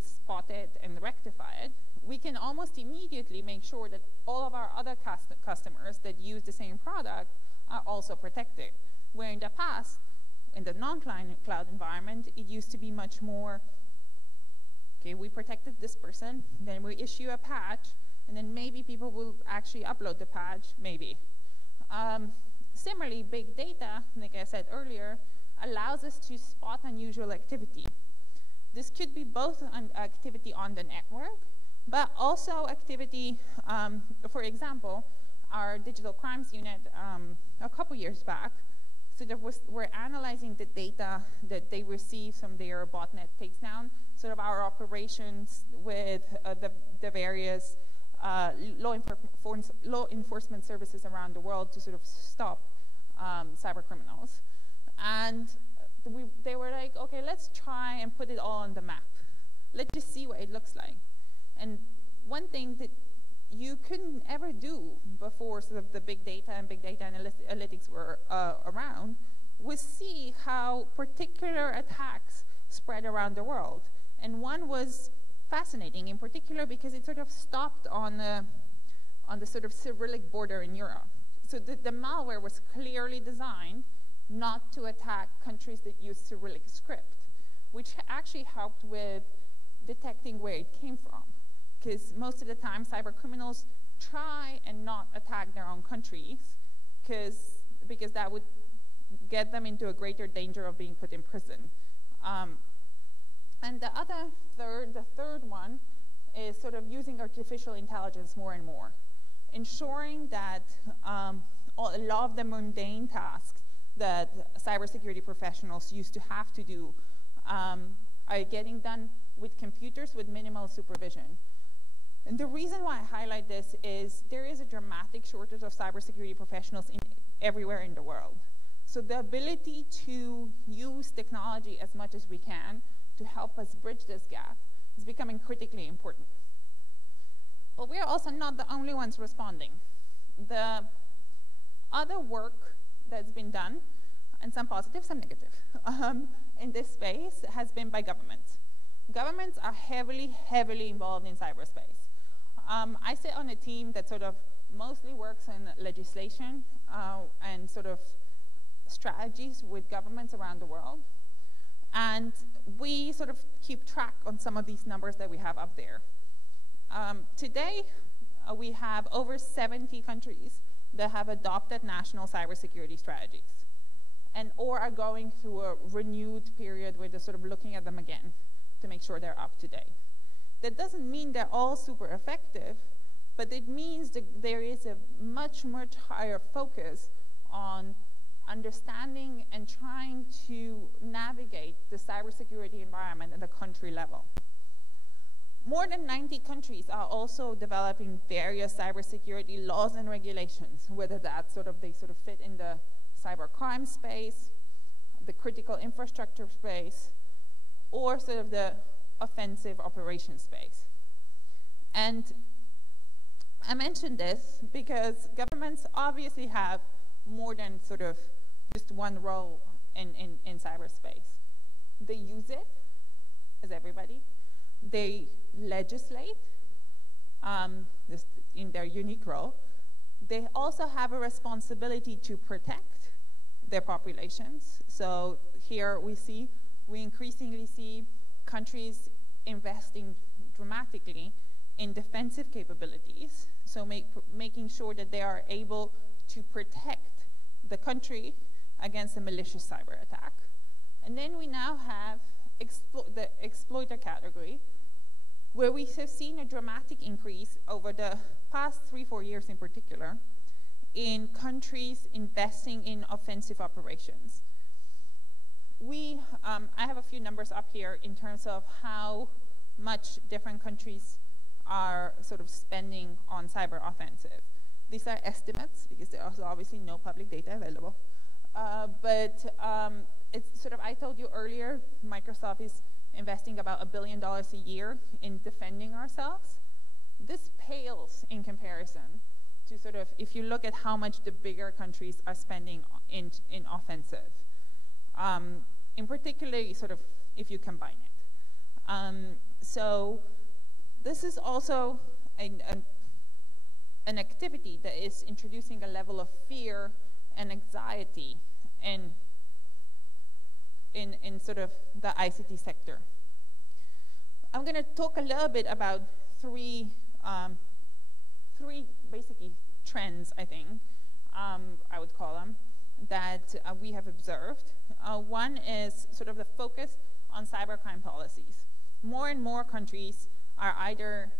spot it and rectify it, we can almost immediately make sure that all of our other customers that use the same product are also protected. Where in the past, in the non-cloud environment, it used to be much more, okay, we protected this person, then we issue a patch, and then maybe people will actually upload the patch, maybe. Similarly, big data, like I said earlier, allows us to spot unusual activity. This could be both activity on the network, but also activity, for example, our digital crimes unit a couple years back sort of were analyzing the data that they received from their botnet takedown, sort of our operations with the various law enforcement services around the world to sort of stop cyber criminals. And they were like, okay, let's try and put it all on the map. Let's just see what it looks like. And one thing that you couldn't ever do before sort of the big data and big data analytics were around was see how particular attacks spread around the world. And one was fascinating in particular because it sort of stopped on the sort of Cyrillic border in Europe. So the malware was clearly designed not to attack countries that use Cyrillic script, which actually helped with detecting where it came from. Because most of the time, cyber criminals try and not attack their own countries, because that would get them into a greater danger of being put in prison. And the third one is sort of using artificial intelligence more and more, ensuring that a lot of the mundane tasks that cybersecurity professionals used to have to do are getting done with computers with minimal supervision. And the reason why I highlight this is there is a dramatic shortage of cybersecurity professionals in everywhere in the world. So the ability to use technology as much as we can to help us bridge this gap is becoming critically important. But we are also not the only ones responding. The other work that's been done, and some positive, some negative, in this space has been by governments. Governments are heavily, heavily involved in cyberspace. I sit on a team that sort of mostly works in legislation and sort of strategies with governments around the world. And we sort of keep track on some of these numbers that we have up there. Today, we have over 70 countries that have adopted national cybersecurity strategies and or are going through a renewed period where they're sort of looking at them again to make sure they're up to date. That doesn't mean they're all super effective, but it means that there is a much, much higher focus on understanding and trying to navigate the cybersecurity environment at the country level. More than 90 countries are also developing various cybersecurity laws and regulations, whether that's they sort of fit in the cybercrime space, the critical infrastructure space, or sort of the offensive operations space. And I mention this because governments obviously have more than sort of just one role in cyberspace. They use it, as everybody. They legislate in their unique role. They also have a responsibility to protect their populations. So here we increasingly see countries investing dramatically in defensive capabilities, so making sure that they are able to protect the country against a malicious cyber attack. And then we now have the exploiter category, where we have seen a dramatic increase over the past 3-4 years in particular in countries investing in offensive operations. I have a few numbers up here in terms of how much different countries are sort of spending on cyber offensive. These are estimates because there is obviously no public data available. It's sort of, I told you earlier, Microsoft is investing about $1 billion a year in defending ourselves. This pales in comparison to sort of, if you look at how much the bigger countries are spending in offensive. In particular, sort of, if you combine it. So this is also an activity that is introducing a level of fear and anxiety in sort of the ICT sector. I'm going to talk a little bit about three basically trends, I think, I would call them, that we have observed. One is sort of the focus on cybercrime policies. More and more countries are either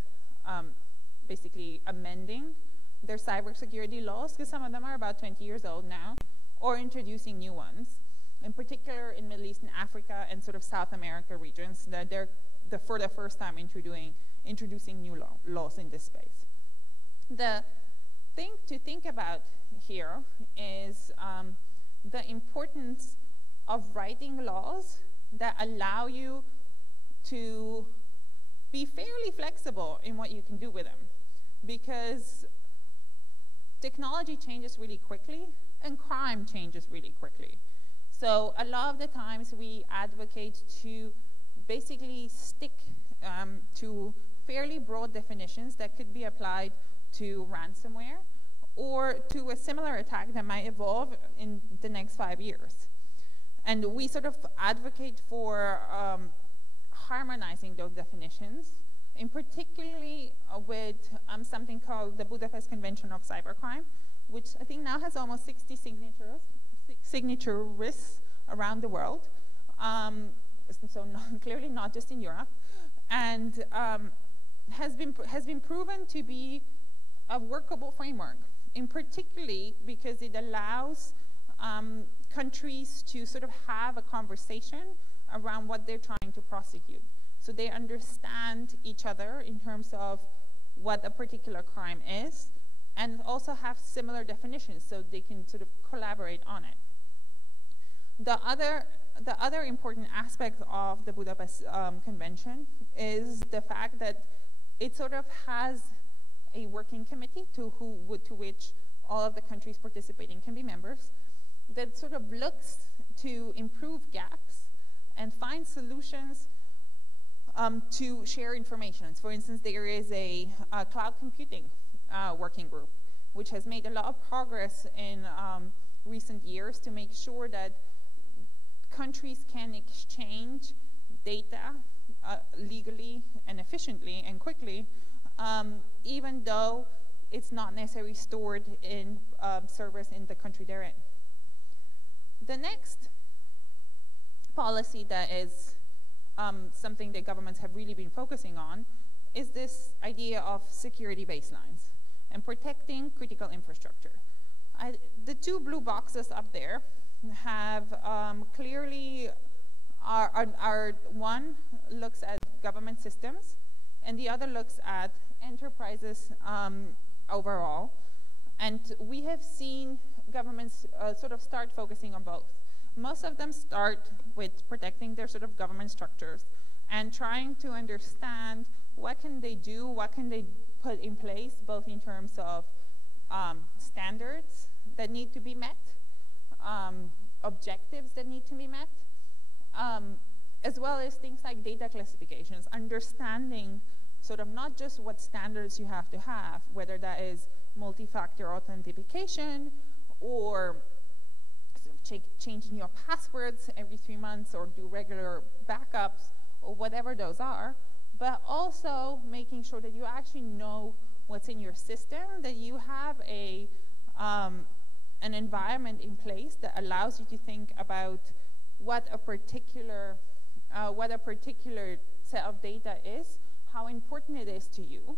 basically amending their cybersecurity laws, because some of them are about 20 years old now, or introducing new ones. In particular, in Middle East and Africa and sort of South America regions, that they're for the first time introducing new laws in this space. The thing to think about here is the importance of writing laws that allow you to be fairly flexible in what you can do with them, because technology changes really quickly and crime changes really quickly. So a lot of the times we advocate to basically stick to fairly broad definitions that could be applied to ransomware or to a similar attack that might evolve in the next 5 years. And we sort of advocate for harmonizing those definitions, in particularly with something called the Budapest Convention of Cybercrime, which I think now has almost 60 signaturists around the world. So clearly not just in Europe, and has been proven to be a workable framework, in particularly because it allows countries to sort of have a conversation around what they're trying to prosecute. So they understand each other in terms of what a particular crime is, and also have similar definitions so they can sort of collaborate on it. The other important aspect of the Budapest Convention is the fact that it sort of has a working committee to which all of the countries participating can be members that sort of looks to improve gaps and find solutions to share information. For instance, there is a cloud computing working group which has made a lot of progress in recent years to make sure that countries can exchange data legally and efficiently and quickly, even though it's not necessarily stored in servers in the country they're in. The next policy that is something that governments have really been focusing on is this idea of security baselines and protecting critical infrastructure. The two blue boxes up there have clearly one looks at government systems and the other looks at enterprises overall. And we have seen governments sort of start focusing on both. Most of them start with protecting their sort of government structures and trying to understand what can they do, what can they put in place, both in terms of standards that need to be met, objectives that need to be met, as well as things like data classifications, understanding sort of not just what standards you have to have, whether that is multi-factor authentication or sort of changing your passwords every 3 months or do regular backups or whatever those are, but also making sure that you actually know what's in your system, that you have an environment in place that allows you to think about what a particular set of data is, how important it is to you,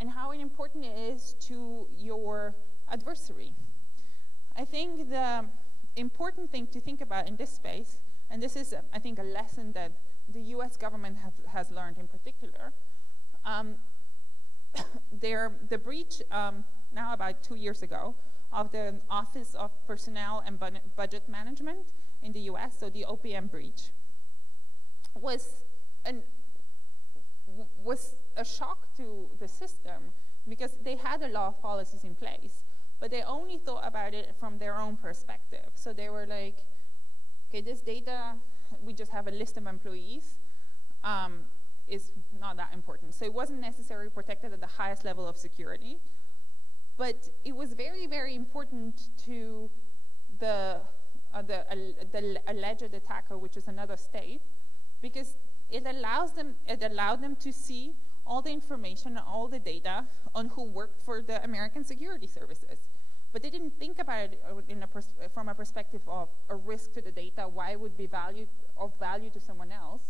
and how important it is to your adversary. I think the important thing to think about in this space, and this is, I think, a lesson that the US government has learned in particular, the breach now about 2 years ago of the Office of Personnel and Budget Management in the US, so the Opm Breach, was a shock to the system because they had a lot of policies in place, but they only thought about it from their own perspective. So they were like, okay, this data, we just have a list of employees, is not that important. So it wasn't necessarily protected at the highest level of security, but it was very, very important to the alleged attacker, which is another state, because it allowed them to see all the information, all the data on who worked for the American security services. But they didn't think about it from a perspective of a risk to the data, why it would be of value to someone else.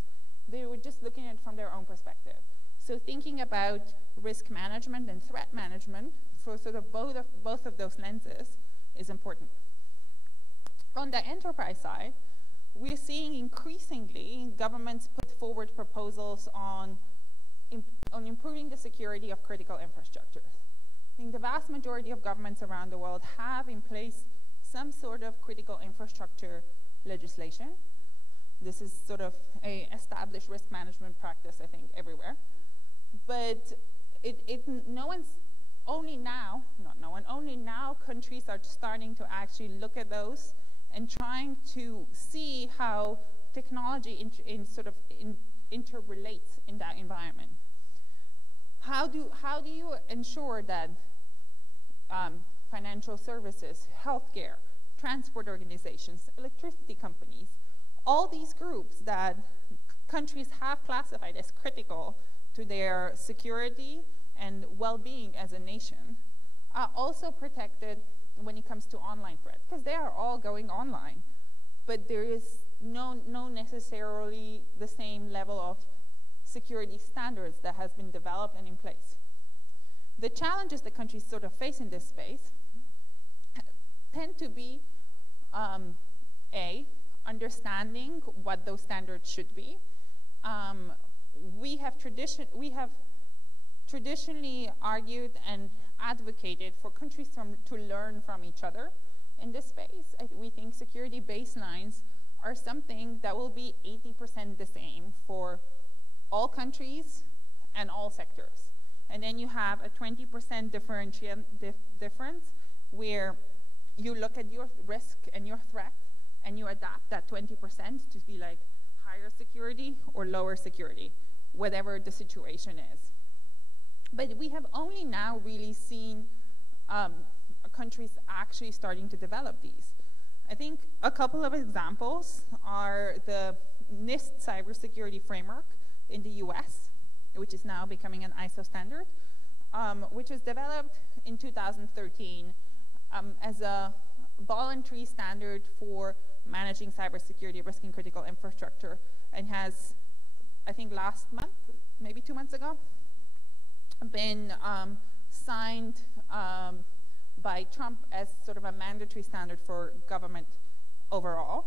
They were just looking at it from their own perspective. So thinking about risk management and threat management for sort of both of those lenses is important. On the enterprise side, we're seeing increasingly governments put forward proposals on improving the security of critical infrastructures. I think the vast majority of governments around the world have in place some sort of critical infrastructure legislation. This is sort of an established risk management practice, I think, everywhere. But only now countries are starting to actually look at those and trying to see how technology interrelates in that environment. How do you ensure that financial services, healthcare, transport organizations, electricity companies, all these groups that countries have classified as critical to their security and well-being as a nation are also protected when it comes to online threats, because they are all going online, but there is no necessarily the same level of security standards that has been developed and in place. The challenges that countries sort of face in this space tend to be understanding what those standards should be. We have traditionally argued and advocated for countries to learn from each other in this space. We think security baselines are something that will be 80% the same for all countries and all sectors. And then you have a 20% difference where you look at your risk and your threat and you adapt that 20% to be like higher security or lower security, whatever the situation is. But we have only now really seen countries actually starting to develop these. I think a couple of examples are the NIST cybersecurity framework in the US, which is now becoming an ISO standard, which was developed in 2013 as a voluntary standard for managing cybersecurity risk in critical infrastructure, and has, I think last month, maybe 2 months ago, been signed by Trump as sort of a mandatory standard for government overall.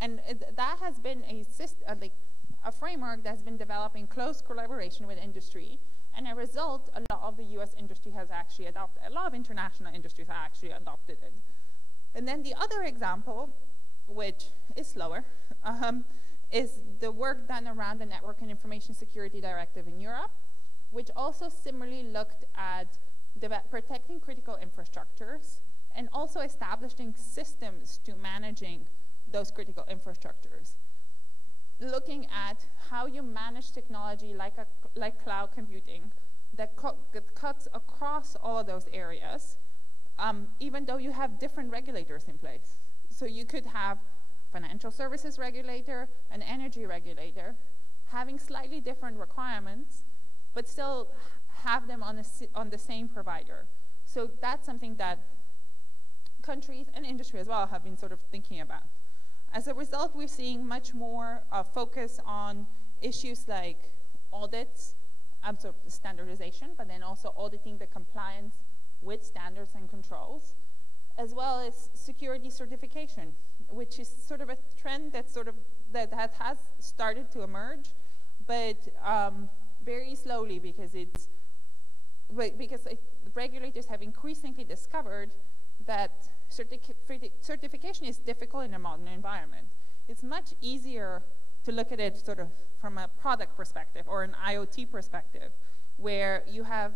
And that has been a framework that's been developed in close collaboration with industry, and as a result, a lot of the US industry has actually adopted, a lot of international industries have actually adopted it. And then the other example, which is slower, is the work done around the Network and Information Security Directive in Europe, which also similarly looked at protecting critical infrastructures and also establishing systems to managing those critical infrastructures. Looking at how you manage technology like cloud computing that cuts across all of those areas, even though you have different regulators in place. So you could have financial services regulator, an energy regulator, having slightly different requirements, but still have them on the same provider. So that's something that countries and industry as well have been sort of thinking about. As a result, we're seeing much more focus on issues like audits, so standardization, but then also auditing the compliance with standards and controls, as well as security certification, which is sort of a trend that has started to emerge, but very slowly because regulators have increasingly discovered that certification is difficult in a modern environment. It's much easier to look at it sort of from a product perspective or an IoT perspective, where you have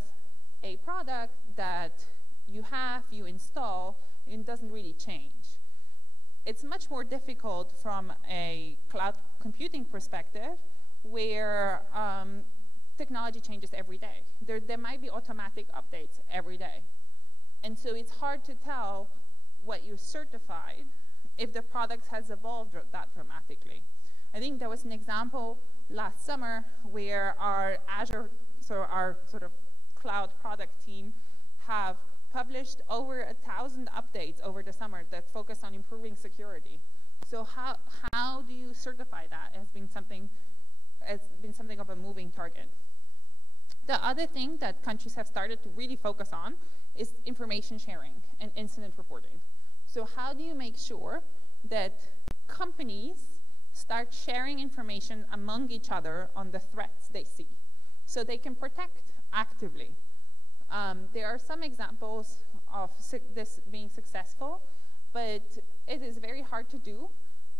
a product that you install, and it doesn't really change. It's much more difficult from a cloud computing perspective, where technology changes every day. There might be automatic updates every day. And so it's hard to tell what you certified if the product has evolved that dramatically. I think there was an example last summer where our Azure, so our sort of cloud product team, have published over 1,000 updates over the summer that focus on improving security. So how do you certify that? Has been something of a moving target. The other thing that countries have started to really focus on is information sharing and incident reporting. So how do you make sure that companies start sharing information among each other on the threats they see, so they can protect actively? There are some examples of this being successful, but it is very hard to do,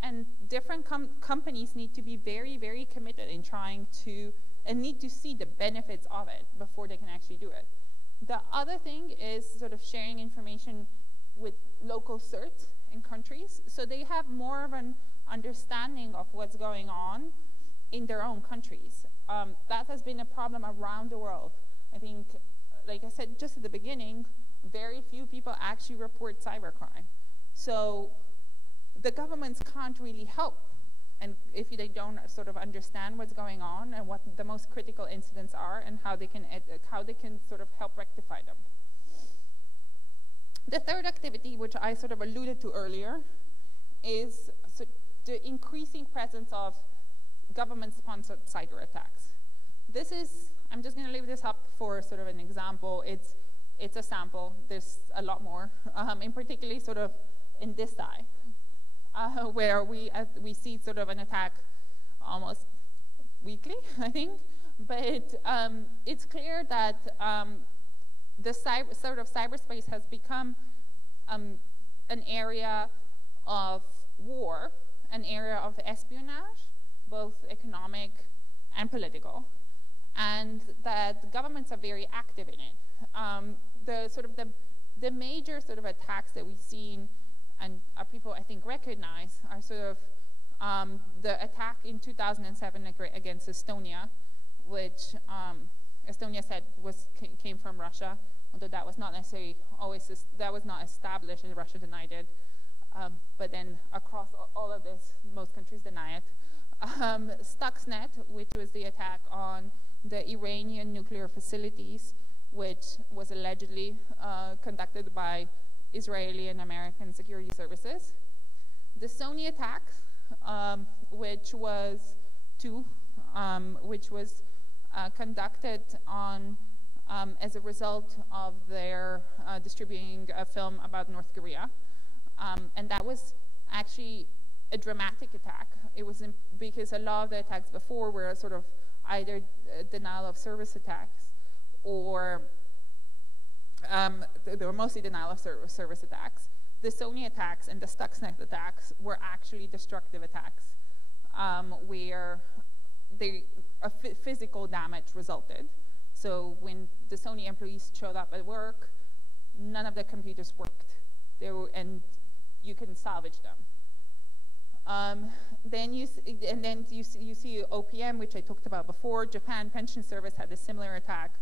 and different companies need to be very, very committed in trying to, and need to see the benefits of it before they can actually do it. The other thing is sort of sharing information with local certs in countries, so they have more of an understanding of what's going on in their own countries. That has been a problem around the world. I think, like I said just at the beginning, very few people actually report cybercrime. So the governments can't really help, and if they don't sort of understand what's going on and what the most critical incidents are and how they can sort of help rectify them. The third activity, which I sort of alluded to earlier, is the increasing presence of government-sponsored cyber attacks. This is, I'm just going to leave this up for sort of an example. It's a sample. There's a lot more, in particularly sort of in this side, where we see sort of an attack almost weekly, I think, But it's clear that the cyberspace has become an area of war, an area of espionage, both economic and political, and that governments are very active in it. The major sort of attacks that we've seen, and people I think recognize, are sort of the attack in 2007 against Estonia, which Estonia said came from Russia, although that was not necessarily always, that was not established, and Russia denied it. But then across all of this, most countries deny it. Stuxnet, which was the attack on the Iranian nuclear facilities, which was allegedly conducted by Israeli and American security services. The Sony attack, which was conducted on as a result of their distributing a film about North Korea. And that was actually a dramatic attack. It was because a lot of the attacks before were sort of either denial of service attacks, or they were mostly denial of service attacks. The Sony attacks and the Stuxnet attacks were actually destructive attacks, where physical damage resulted. So when the Sony employees showed up at work, none of the computers worked. And you couldn't salvage them. Then you see OPM, which I talked about before. Japan Pension Service had a similar attack.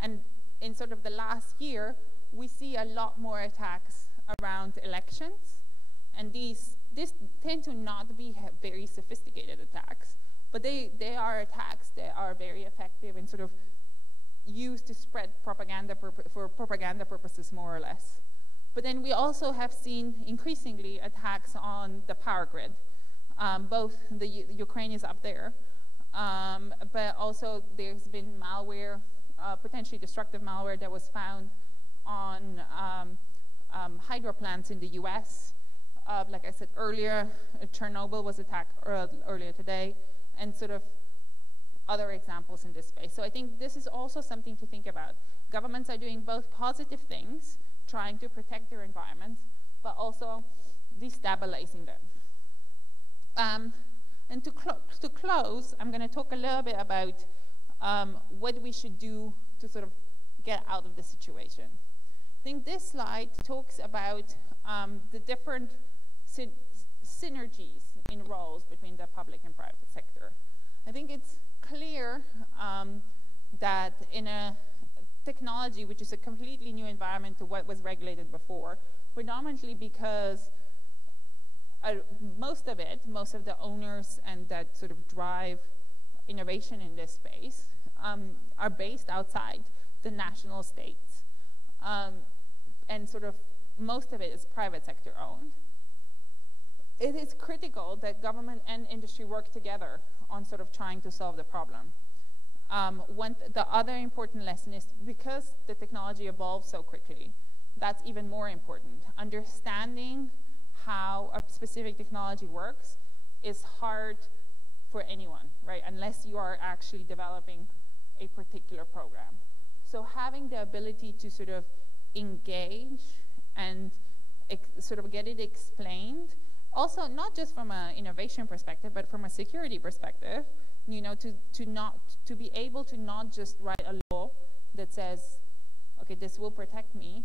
And in sort of the last year, we see a lot more attacks around elections. And these tend to not be very sophisticated attacks, but they are attacks that are very effective and sort of used to spread propaganda for propaganda purposes, more or less. But then we also have seen increasingly attacks on the power grid. Both the Ukraine is up there, but also there's been malware, potentially destructive malware that was found on hydro plants in the US. Like I said earlier, Chernobyl was attacked earlier today, and sort of other examples in this space. So I think this is also something to think about. Governments are doing both positive things, trying to protect their environments, but also destabilizing them. And to close, I'm going to talk a little bit about what we should do to sort of get out of the situation. I think this slide talks about the different synergies in roles between the public and private sector. I think it's clear that in a technology which is a completely new environment to what was regulated before, predominantly because most of the owners and that sort of drive innovation in this space are based outside the national states. And sort of most of it is private sector owned. It is critical that government and industry work together on sort of trying to solve the problem. The other important lesson is because the technology evolves so quickly, that's even more important. Understanding how a specific technology works is hard for anyone, right? Unless you are actually developing a particular program. So having the ability to sort of engage and sort of get it explained, also not just from an innovation perspective, but from a security perspective, you know, to be able to not just write a law that says, okay, this will protect me,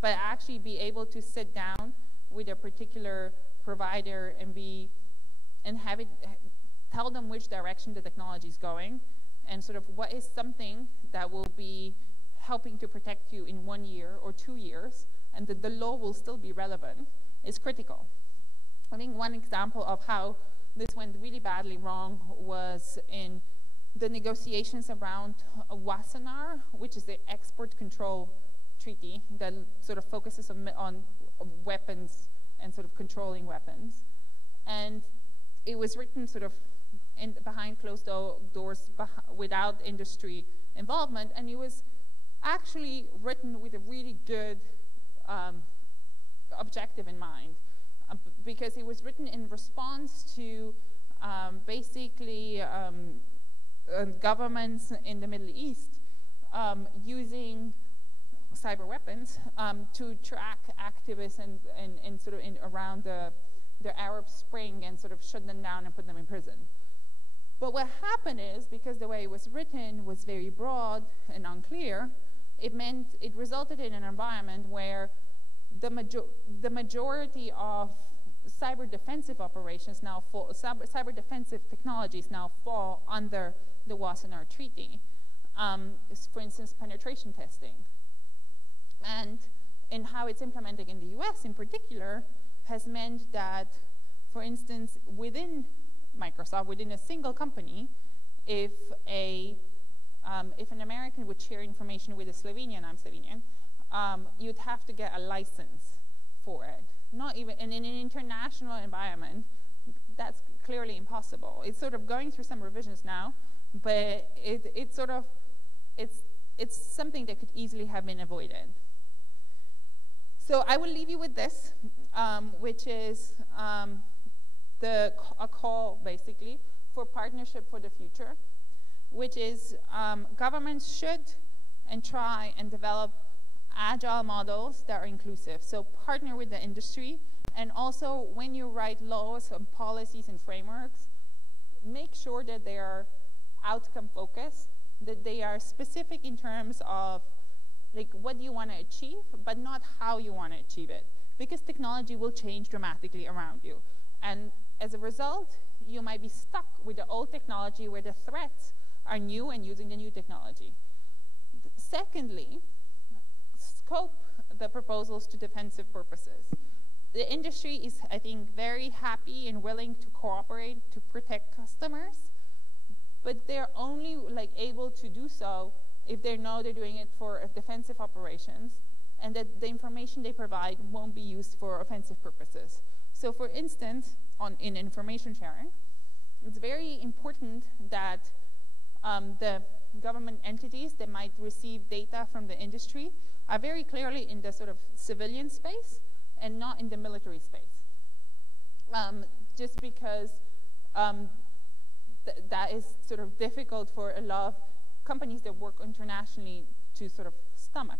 but actually be able to sit down with a particular provider and have it tell them which direction the technology is going, and sort of what is something that will be helping to protect you in 1 year or 2 years, and that the law will still be relevant, is critical. I think one example of how this went really badly wrong was in the negotiations around Wassenaar, which is the export control treaty that sort of focuses on weapons and sort of controlling weapons. And it was written sort of behind closed doors without industry involvement, and it was actually written with a really good objective in mind, because it was written in response to basically governments in the Middle East using cyber weapons to track activists and sort of around the Arab Spring and sort of shut them down and put them in prison. But what happened is, because the way it was written was very broad and unclear, it resulted in an environment where the majority of cyber defensive operations now fall, cyber defensive technologies now fall under the Wassenaar Treaty. For instance, penetration testing. And how it's implemented in the US in particular has meant that, for instance, within Microsoft, within a single company, if an American would share information with a Slovenian, I'm Slovenian, you'd have to get a license for it. Not even, and in an international environment, that's clearly impossible. It's sort of going through some revisions now, but it's something that could easily have been avoided. So I will leave you with this, which is a call, basically, for partnership for the future, which is governments should and try and develop agile models that are inclusive. So partner with the industry, and also when you write laws and policies and frameworks, make sure that they are outcome focused, that they are specific in terms of like what you want to achieve, but not how you want to achieve it, because technology will change dramatically around you. And as a result, you might be stuck with the old technology where the threats are new and using the new technology. Secondly, scope the proposals to defensive purposes. The industry is, I think, very happy and willing to cooperate to protect customers, but they're only able to do so if they know they're doing it for defensive operations, and that the information they provide won't be used for offensive purposes. So for instance, in information sharing, it's very important that the government entities that might receive data from the industry are very clearly in the sort of civilian space and not in the military space. Just because that is sort of difficult for a lot of companies that work internationally to sort of stomach.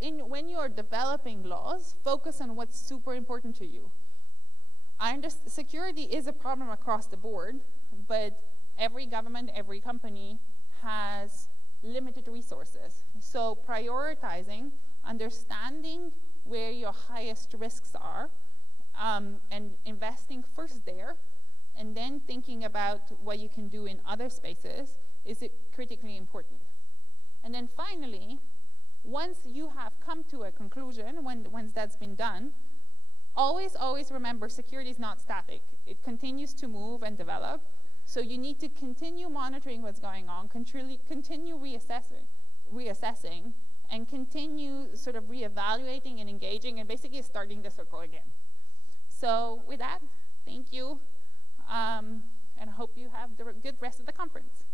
When you're developing laws, focus on what's super important to you. I understand security is a problem across the board, but every government, every company has limited resources. So prioritizing, understanding where your highest risks are, and investing first there, and then thinking about what you can do in other spaces is critically important. And then finally, once you have come to a conclusion, once that's been done, always remember security is not static. It continues to move and develop. So you need to continue monitoring what's going on, continue reassessing, and continue sort of reevaluating and engaging and basically starting the circle again. So with that, thank you, and I hope you have the good rest of the conference.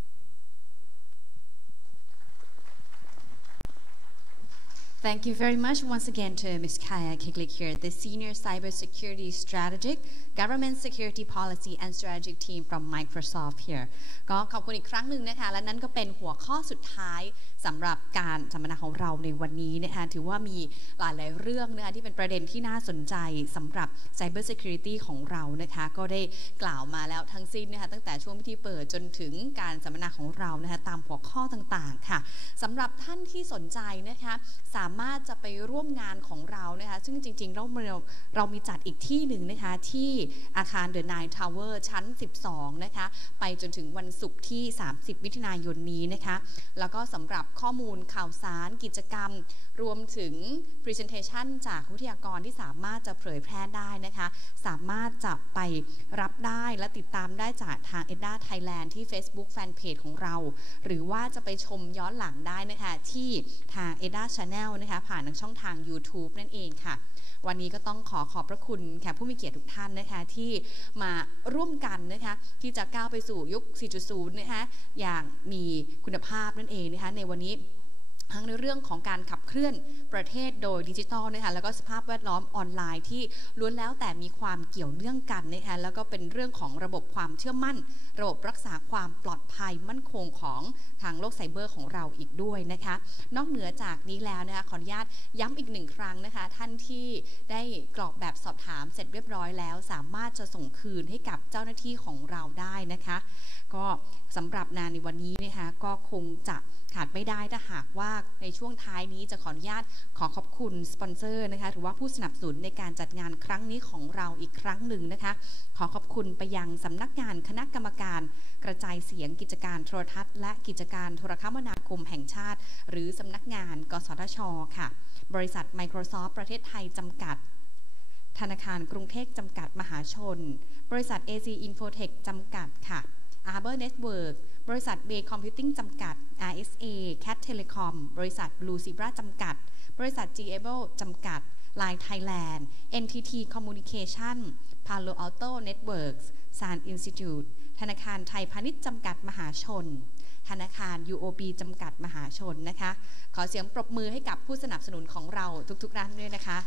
Thank you very much once again to Ms. Kaja Ciglic here, the Senior Cybersecurity Strategic, Government Security Policy and Strategic Team from Microsoft here. ก็ขอบคุณอีกครั้งหนึ่งนะคะและนั่นก็เป็นหัวข้อสุดท้ายสำหรับการสัมมนาของเราในวันนี้นะคะถือว่ามีหลายๆเรื่องนะคะที่เป็นประเด็นที่น่าสนใจสำหรับ Cybersecurity ของเรานะคะก็ได้กล่าวมาแล้วทั้งสิ้นนะคะตั้งแต่ช่วงพิธีเปิดจนถึงการสัมมนาของเรานะคะตามหัวข้อต่างๆค่ะสำหรับท่านที่สนใจนะคะสามารถจะไปร่วมงานของเรานะคะซึ่งจริงๆเรามีจัดอีกที่หนึ่งนะคะที่อาคาร The Nine Tower ชั้น 12 นะคะไปจนถึงวันศุกร์ที่ 30 มิถุนายนนี้นะคะแล้วก็สำหรับข้อมูลข่าวสารกิจกรรมรวมถึง Presentation จากวิทยากรที่สามารถจะเผยแพร่ได้นะคะสามารถจะไปรับได้และติดตามได้จากทาง ETDA Thailand ที่ Facebook Fanpage ของเราหรือว่าจะไปชมย้อนหลังได้นะคะที่ทาง ETDA Channel นะคะผ่านทางช่องทาง YouTube นั่นเองค่ะวันนี้ก็ต้องขอบพระคุณแขกผู้มีเกียรติทุกท่านนะคะที่มาร่วมกันนะคะที่จะก้าวไปสู่ยุค 4.0 นะคะอย่างมีคุณภาพนั่นเองนะคะในวันนี้ ทั้งในเรื่องของการขับเคลื่อนประเทศโดยดิจิทัลนะคะแล้วก็สภาพแวดล้อมออนไลน์ที่ล้วนแล้วแต่มีความเกี่ยวเนื่องกันนะคะแล้วก็เป็นเรื่องของระบบความเชื่อมั่นระบบรักษาความปลอดภัยมั่นคงของทางโลกไซเบอร์ของเราอีกด้วยนะคะนอกเหนือจากนี้แล้วนะคะขออนุญาตย้ำอีกหนึ่งครั้งนะคะท่านที่ได้กรอกแบบสอบถามเสร็จเรียบร้อยแล้วสามารถจะส่งคืนให้กับเจ้าหน้าที่ของเราได้นะคะก็สำหรับงานในวันนี้นะคะก็คงจะขาดไม่ได้ถ้าหากว่าในช่วงท้ายนี้จะขออนุญาตขอบคุณสปอนเซอร์นะคะหรือว่าผู้สนับสนุนในการจัดงานครั้งนี้ของเราอีกครั้งหนึ่งนะคะขอขอบคุณไปยังสำนักงานคณะกรรมการกระจายเสียงกิจการโทรทัศน์และกิจการโทรคมนาคมแห่งชาติหรือสำนักงานกสทช.ค่ะบริษัท Microsoft ประเทศไทยจำกัดธนาคารกรุงเทพจำกัดมหาชนบริษัท AC Infotech จำกัดค่ะ Arbor Network บริษัท Bay Computing จำกัด RSA Cat Telecom บริษัท Blue Zebra จำกัดบริษัท G-Able จำกัด Line Thailand NTT Communication Palo Alto Networks San Institute ธนาคารไทยพาณิชย์จำกัดมหาชนธนาคาร UOB จำกัดมหาชนนะคะขอเสียงปรบมือให้กับผู้สนับสนุนของเราทุกๆท่านด้วยนะคะ